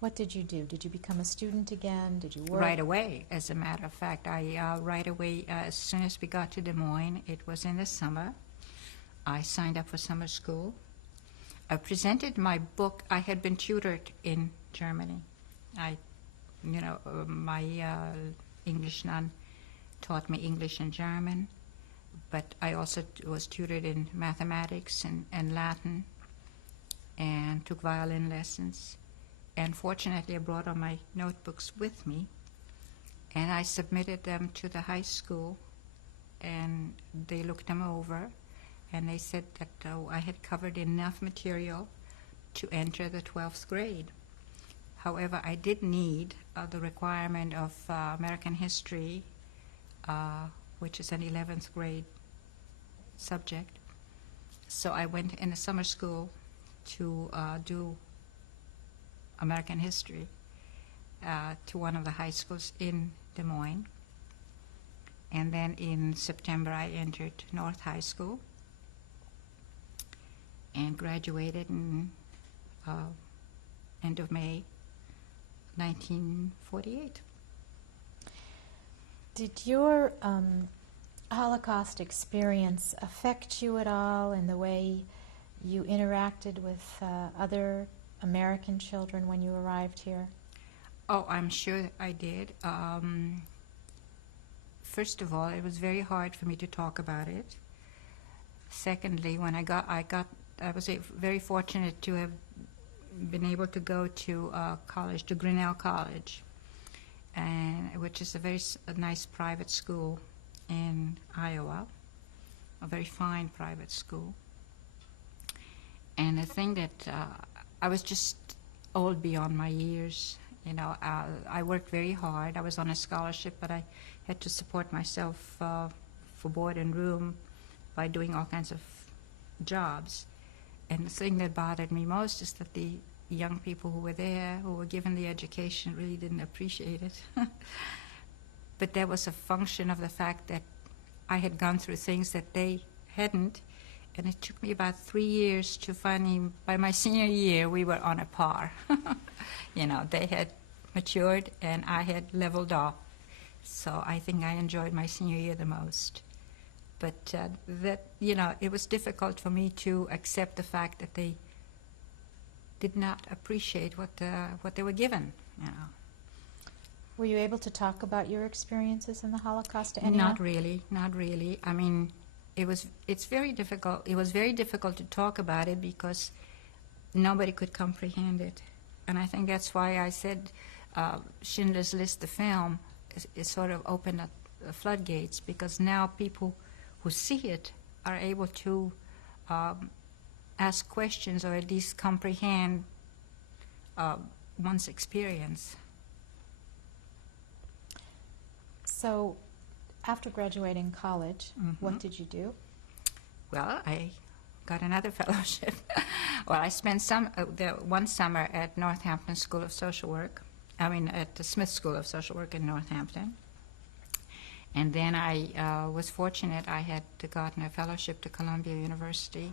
what did you do? Did you become a student again? Did you work? Right away, as a matter of fact. Right away, as soon as we got to Des Moines, it was in the summer. I signed up for summer school. I presented my book. I had been tutored in Germany. My English nun taught me English and German, but I also was tutored in mathematics and Latin, and took violin lessons. And fortunately, I brought all my notebooks with me, and I submitted them to the high school, and they looked them over, and they said that I had covered enough material to enter the 12th grade. However, I did need the requirement of American history, which is an 11th grade subject. So I went in a summer school to do American history to one of the high schools in Des Moines. And then in September I entered North High School and graduated in end of May 1948. Did your Holocaust experience affect you at all in the way you interacted with other American children when you arrived here? Oh, I'm sure I did. First of all, it was very hard for me to talk about it. Secondly, when I was very fortunate to have been able to go to college, to Grinnell College, which is a nice private school in Iowa, a very fine private school. And the thing that I was just old beyond my years. I worked very hard. I was on a scholarship, but I had to support myself for board and room by doing all kinds of jobs. And the thing that bothered me most is that the young people who were there, who were given the education, really didn't appreciate it. But that was a function of the fact that I had gone through things that they hadn't, and it took me about 3 years to finally, by my senior year, we were on a par. They had matured and I had leveled off. So I think I enjoyed my senior year the most. But it was difficult for me to accept the fact that they did not appreciate what they were given. Were you able to talk about your experiences in the Holocaust to anyone? Not really. I mean, it's very difficult. It was very difficult to talk about it because nobody could comprehend it. And I think that's why I said Schindler's List, the film, is sort of opened up the floodgates, because now people who see it are able to ask questions or at least comprehend one's experience. So, after graduating college, what did you do? Well, I got another fellowship. Well, I spent one summer at Northampton School of Social Work. At the Smith School of Social Work in Northampton. And then I was fortunate. I had gotten a fellowship to Columbia University.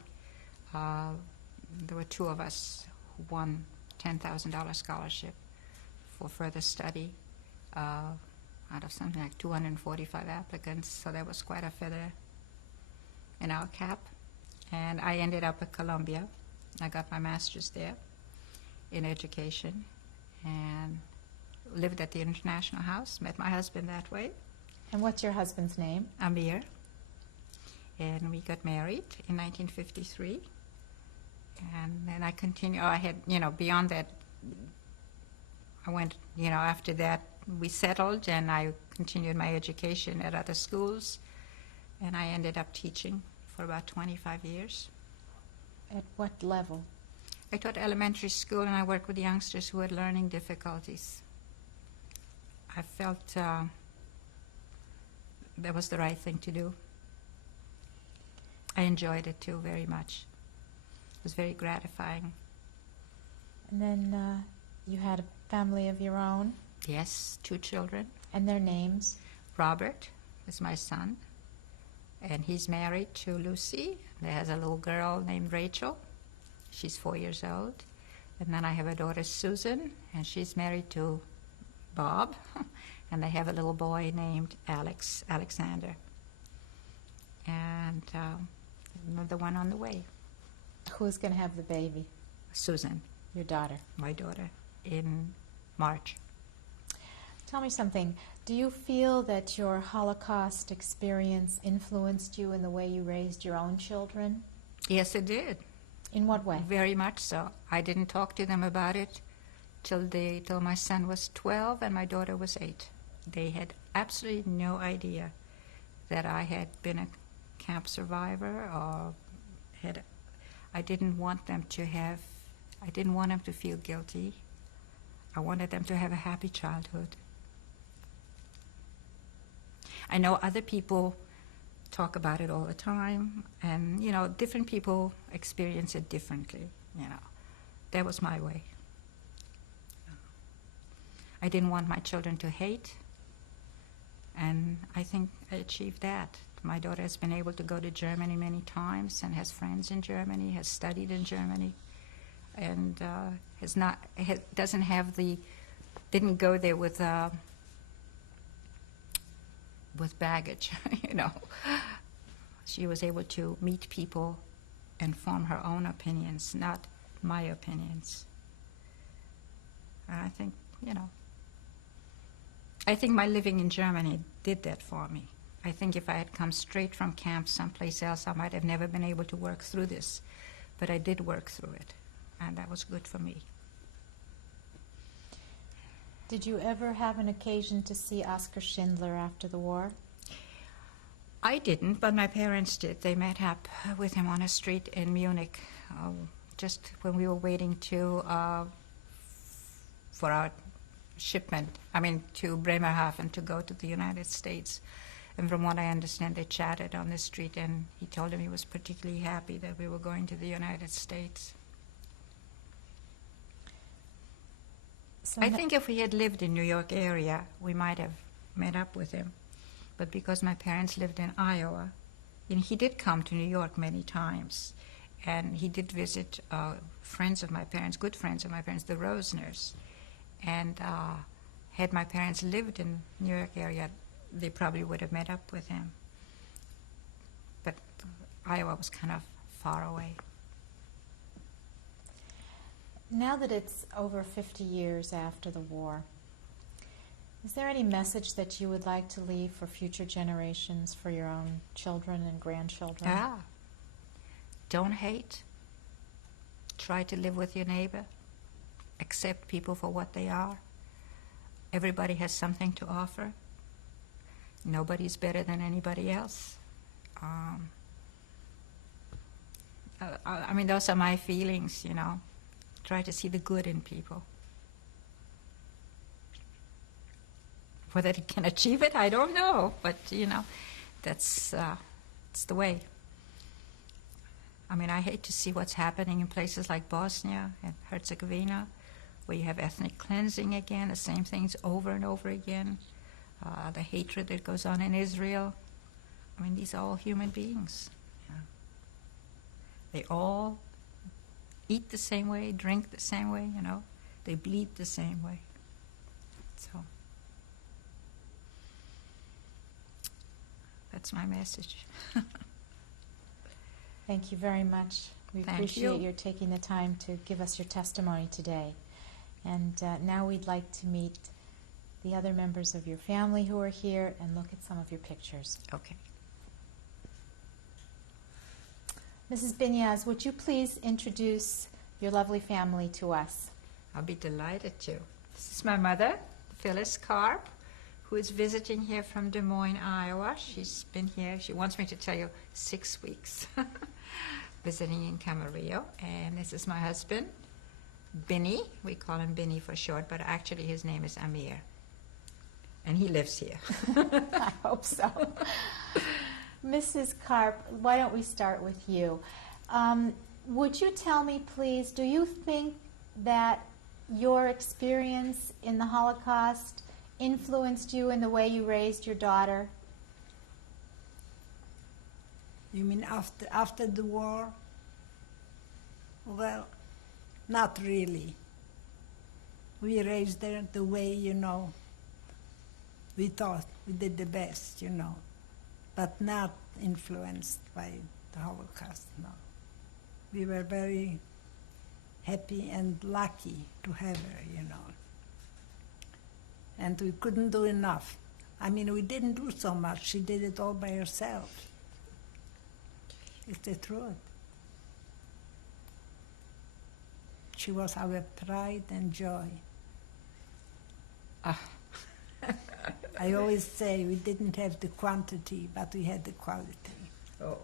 There were two of us who won $10,000 scholarship for further study out of something like 245 applicants. So that was quite a feather in our cap. And I ended up at Columbia. I got my master's there in education and lived at the International House, met my husband that way. And what's your husband's name? Amir. And we got married in 1953. And then I continued, I had, beyond that, I went, after that, we settled and I continued my education at other schools. And I ended up teaching for about 25 years. At what level? I taught elementary school and I worked with youngsters who had learning difficulties. I felt that was the right thing to do. I enjoyed it too very much. It was very gratifying. And then you had a family of your own? Yes, 2 children. And their names? Robert is my son, and he's married to Lucy. There has a little girl named Rachel. She's 4 years old. And then I have a daughter, Susan, and she's married to Bob. And they have a little boy named Alexander. And another one on the way. Who's going to have the baby? Susan, Your daughter. my daughter, in March. Tell me something. Do you feel that your Holocaust experience influenced you in the way you raised your own children? Yes, it did. In what way? Very much so. I didn't talk to them about it till my son was 12 and my daughter was 8. They had absolutely no idea that I had been a camp survivor or I didn't want them to feel guilty. I wanted them to have a happy childhood. I know other people talk about it all the time, and, different people experience it differently, That was my way. I didn't want my children to hate, and I think I achieved that. My daughter has been able to go to Germany many times and has friends in Germany, has studied in Germany, and didn't go there with baggage, She was able to meet people and form her own opinions, not my opinions. And I think my living in Germany did that for me. I think if I had come straight from camp someplace else, I might have never been able to work through this. But I did work through it, and that was good for me. Did you ever have an occasion to see Oskar Schindler after the war? I didn't, but my parents did. They met up with him on a street in Munich, just when we were waiting for our shipment, to Bremerhaven to go to the United States. And from what I understand, they chatted on the street, and he told him he was particularly happy that we were going to the United States. So I think if we had lived in New York area, we might have met up with him. But because my parents lived in Iowa, and he did come to New York many times, and he did visit friends of my parents, good friends of my parents, the Rosners. And had my parents lived in New York area, they probably would have met up with him. But Iowa was kind of far away. Now that it's over 50 years after the war, is there any message that you would like to leave for future generations, for your own children and grandchildren? Yeah. Don't hate. Try to live with your neighbor. Accept people for what they are. Everybody has something to offer. Nobody's better than anybody else. Those are my feelings, Try to see the good in people. Whether it can achieve it, I don't know. But, that's it's the way. I hate to see what's happening in places like Bosnia and Herzegovina, where you have ethnic cleansing again, the same things over and over again. The hatred that goes on in Israel. These are all human beings. They all eat the same way, drink the same way, They bleed the same way. So that's my message. Thank you very much. We Thank appreciate you. your taking the time to give us your testimony today. And now we'd like to meet the other members of your family who are here and look at some of your pictures. Okay. Mrs. Binyaz, would you please introduce your lovely family to us? I'll be delighted to. This is my mother, Phyllis Karp, who is visiting here from Des Moines, Iowa. She's been here, she wants me to tell you, 6 weeks, visiting in Camarillo. And this is my husband, Binny. We call him Binny for short, but actually his name is Amir. And he lives here. I hope so. Mrs. Karp, why don't we start with you? Would you tell me, please, do you think that your experience in the Holocaust influenced you in the way you raised your daughter? You mean after the war? Well, not really. We raised her the way, we thought we did the best, but not influenced by the Holocaust, no. We were very happy and lucky to have her, you know. And we couldn't do enough. I mean, we didn't do so much. She did it all by herself. It's the truth. She was our pride and joy. Ah. I always say we didn't have the quantity, but we had the quality. Oh.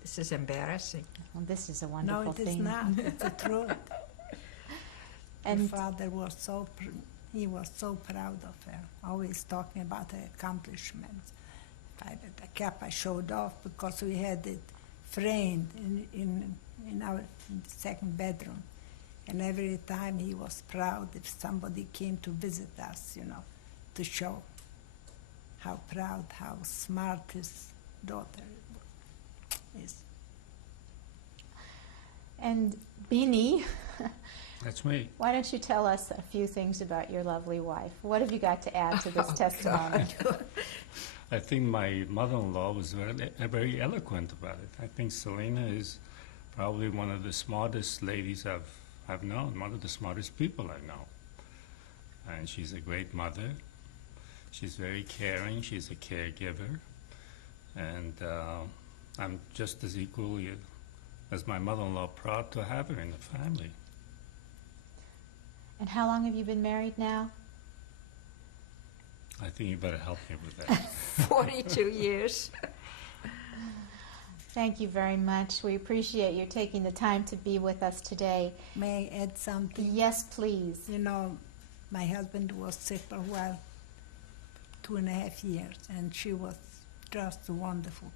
This is embarrassing. Well, this is a wonderful No, it is thing. not. It's the truth. And Her father was he was so proud of her, always talking about her accomplishments. I showed off because we had it framed in the second bedroom. And every time he was proud if somebody came to visit us, you know, to show how proud, how smart his daughter is. And Bini, That's me. why don't you tell us a few things about your lovely wife? What have you got to add to this testimony? I think my mother-in-law was very eloquent about it. I think Selena is probably one of the smartest ladies I've known, one of the smartest people I know. And she's a great mother. She's very caring. She's a caregiver. And I'm just as equally as my mother-in-law proud to have her in the family. And how long have you been married now? I think you better help me with that. 42 years. Thank you very much. We appreciate you taking the time to be with us today. May I add something? Yes, please. You know, my husband was sick for a while, 2.5 years, and she was just wonderful.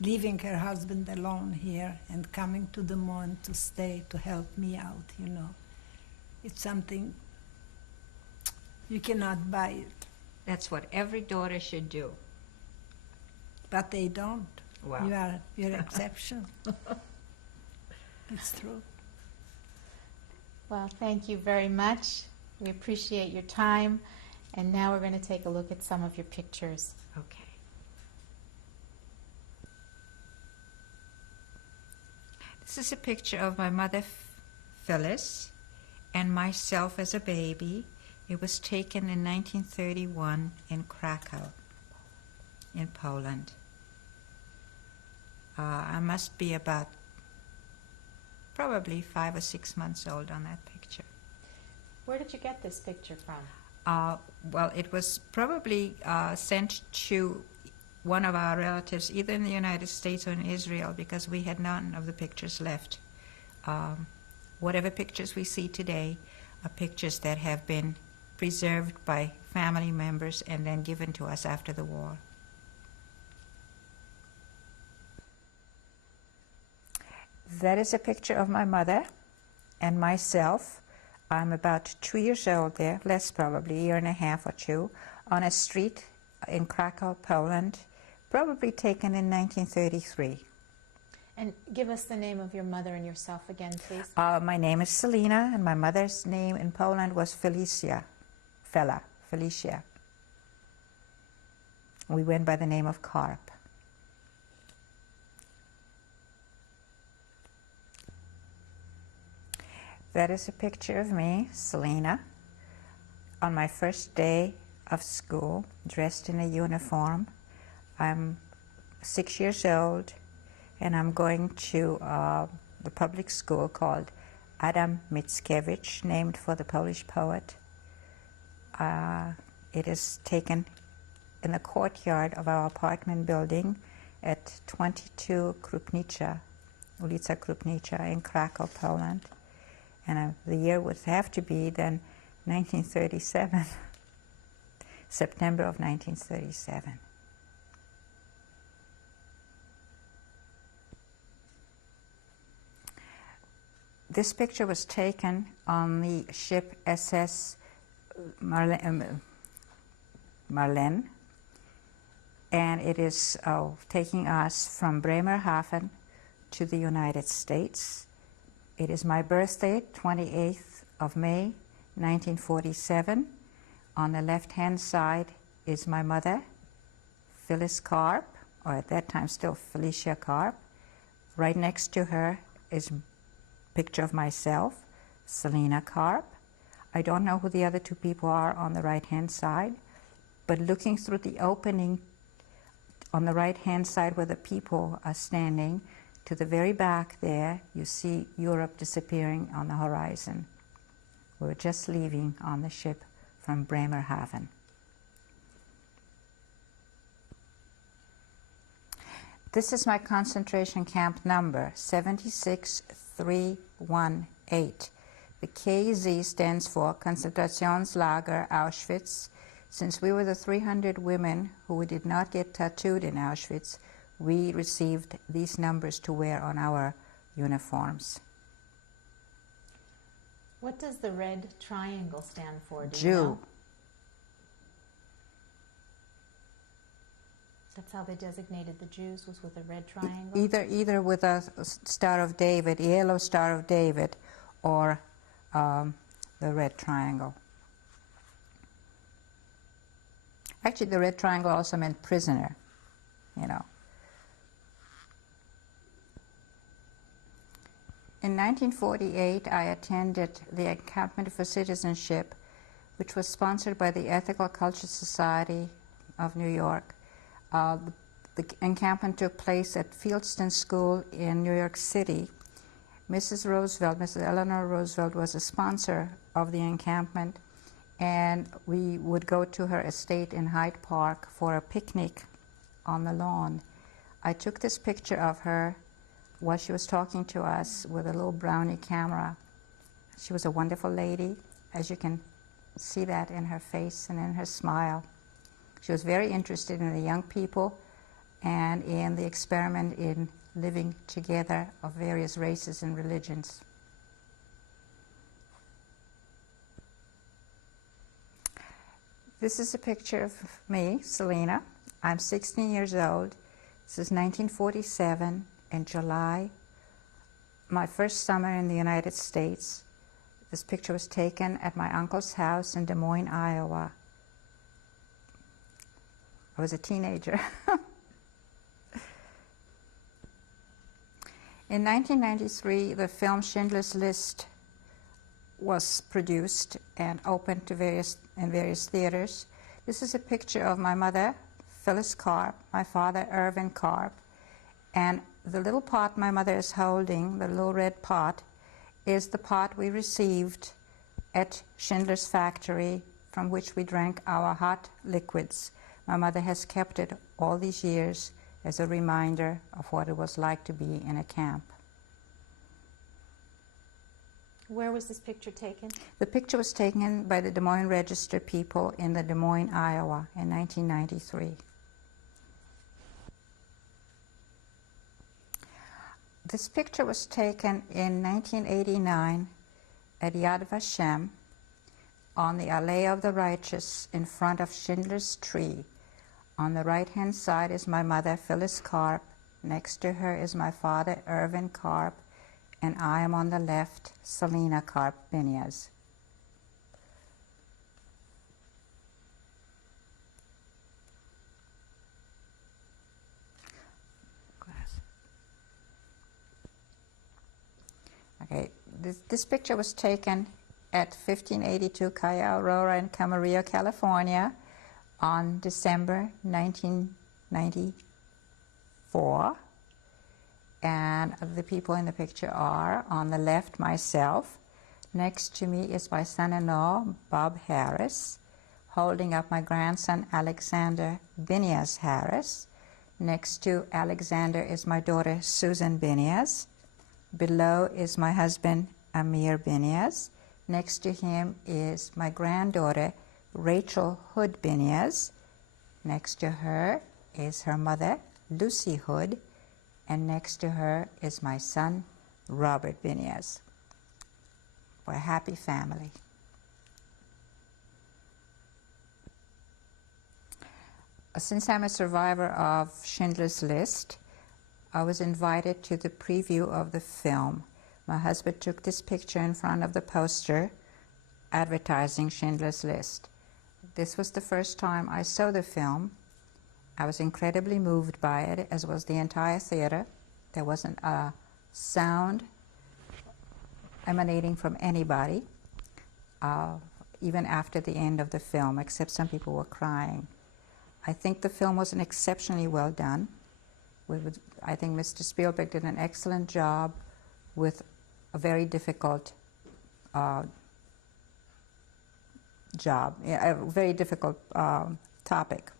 Leaving her husband alone here and coming to Des Moines to stay, to help me out, you know. It's something, you cannot buy it, That's what every daughter should do. but they don't. Wow. You're exception. It's true. Well, thank you very much. We appreciate your time. And now we're going to take a look at some of your pictures. Okay. This is a picture of my mother, Phyllis, and myself as a baby. It was taken in 1931 in Krakow, in Poland. I must be about probably 5 or 6 months old on that picture. Where did you get this picture from? Well, it was probably sent to one of our relatives, either in the United States or in Israel, because we had none of the pictures left. Whatever pictures we see today are pictures that have been preserved by family members and then given to us after the war. That is a picture of my mother and myself. I'm about 2 years old there, less probably, 1.5 or 2, on a street in Krakow, Poland, probably taken in 1933. And give us the name of your mother and yourself again, please. My name is Selina, and my mother's name in Poland was Felicia. Felicia. We went by the name of Karp. That is a picture of me, Selina, on my first day of school, dressed in a uniform. I'm 6 years old, and I'm going to the public school called Adam Mickiewicz, named for the Polish poet. It is taken in the courtyard of our apartment building at 22 Krupnicza, ulica Krupnicza in Krakow, Poland. And the year would have to be then 1937, September of 1937. This picture was taken on the ship SS Marlene, and it is taking us from Bremerhaven to the United States. It is my birthday, 28th of May, 1947. On the left-hand side is my mother, Phyllis Karp, or at that time still Felicia Karp. Right next to her is a picture of myself, Selina Karp. I don't know who the other two people are on the right-hand side, but looking through the opening on the right-hand side where the people are standing, to the very back there, you see Europe disappearing on the horizon. We were just leaving on the ship from Bremerhaven. This is my concentration camp number, 76318. The KZ stands for Konzentrationslager Auschwitz. Since we were the 300 women who did not get tattooed in Auschwitz, we received these numbers to wear on our uniforms. What does the red triangle stand for? Do you Jew. know? That's how they designated the Jews, was with a red triangle? Either with a Star of David, a yellow Star of David, or the red triangle. Actually, the red triangle also meant prisoner, you know. In 1948, I attended the Encampment for Citizenship, which was sponsored by the Ethical Culture Society of New York. The encampment took place at Fieldston School in New York City. Mrs. Roosevelt, Mrs. Eleanor Roosevelt, was a sponsor of the encampment, and we would go to her estate in Hyde Park for a picnic on the lawn. I took this picture of her while she was talking to us with a little brownie camera. She was a wonderful lady, as you can see that in her face and in her smile. She was very interested in the young people and in the experiment in living together of various races and religions. This is a picture of me, Selina. I'm 16 years old. This is 1947 in July, my first summer in the United States. This picture was taken at my uncle's house in Des Moines, Iowa. I was a teenager. In 1993, the film Schindler's List was produced and opened to various theaters. This is a picture of my mother, Phyllis Karp, my father, Irvin Karp, and the little pot my mother is holding, the little red pot, is the pot we received at Schindler's factory from which we drank our hot liquids. My mother has kept it all these years as a reminder of what it was like to be in a camp. Where was this picture taken? The picture was taken by the Des Moines Register people in the Des Moines, Iowa in 1993. This picture was taken in 1989 at Yad Vashem on the Alley of the Righteous in front of Schindler's Tree. On the right-hand side is my mother, Phyllis Karp. Next to her is my father, Irvin Karp, and I am on the left, Selina Karp Binias. Okay, this picture was taken at 1582 Calle Aurora in Camarillo, California on December 1994. And the people in the picture are, on the left, myself. Next to me is my son-in-law, Bob Harris, holding up my grandson, Alexander Binias Harris. Next to Alexander is my daughter, Susan Binias. Below is my husband, Amir Binias. Next to him is my granddaughter, Rachel Hood Binias. Next to her is her mother, Lucy Hood. And next to her is my son, Robert Binias. We're a happy family. Since I'm a survivor of Schindler's List, I was invited to the preview of the film. My husband took this picture in front of the poster advertising Schindler's List. This was the first time I saw the film, I was incredibly moved by it, as was the entire theater. There wasn't a sound emanating from anybody, even after the end of the film, except some people were crying. I think the film was exceptionally well done. I think Mr. Spielberg did an excellent job with a very difficult a very difficult topic.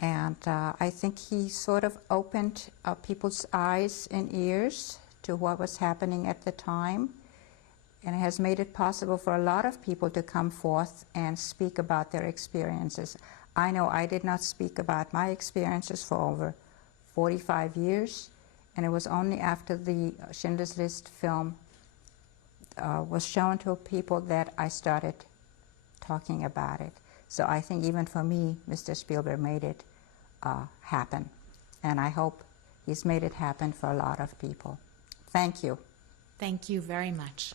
And I think he sort of opened people's eyes and ears to what was happening at the time, and has made it possible for a lot of people to come forth and speak about their experiences. I know I did not speak about my experiences for over 45 years, and it was only after the Schindler's List film was shown to people that I started talking about it. So I think even for me, Mr. Spielberg made it happen. And I hope he's made it happen for a lot of people. Thank you. Thank you very much.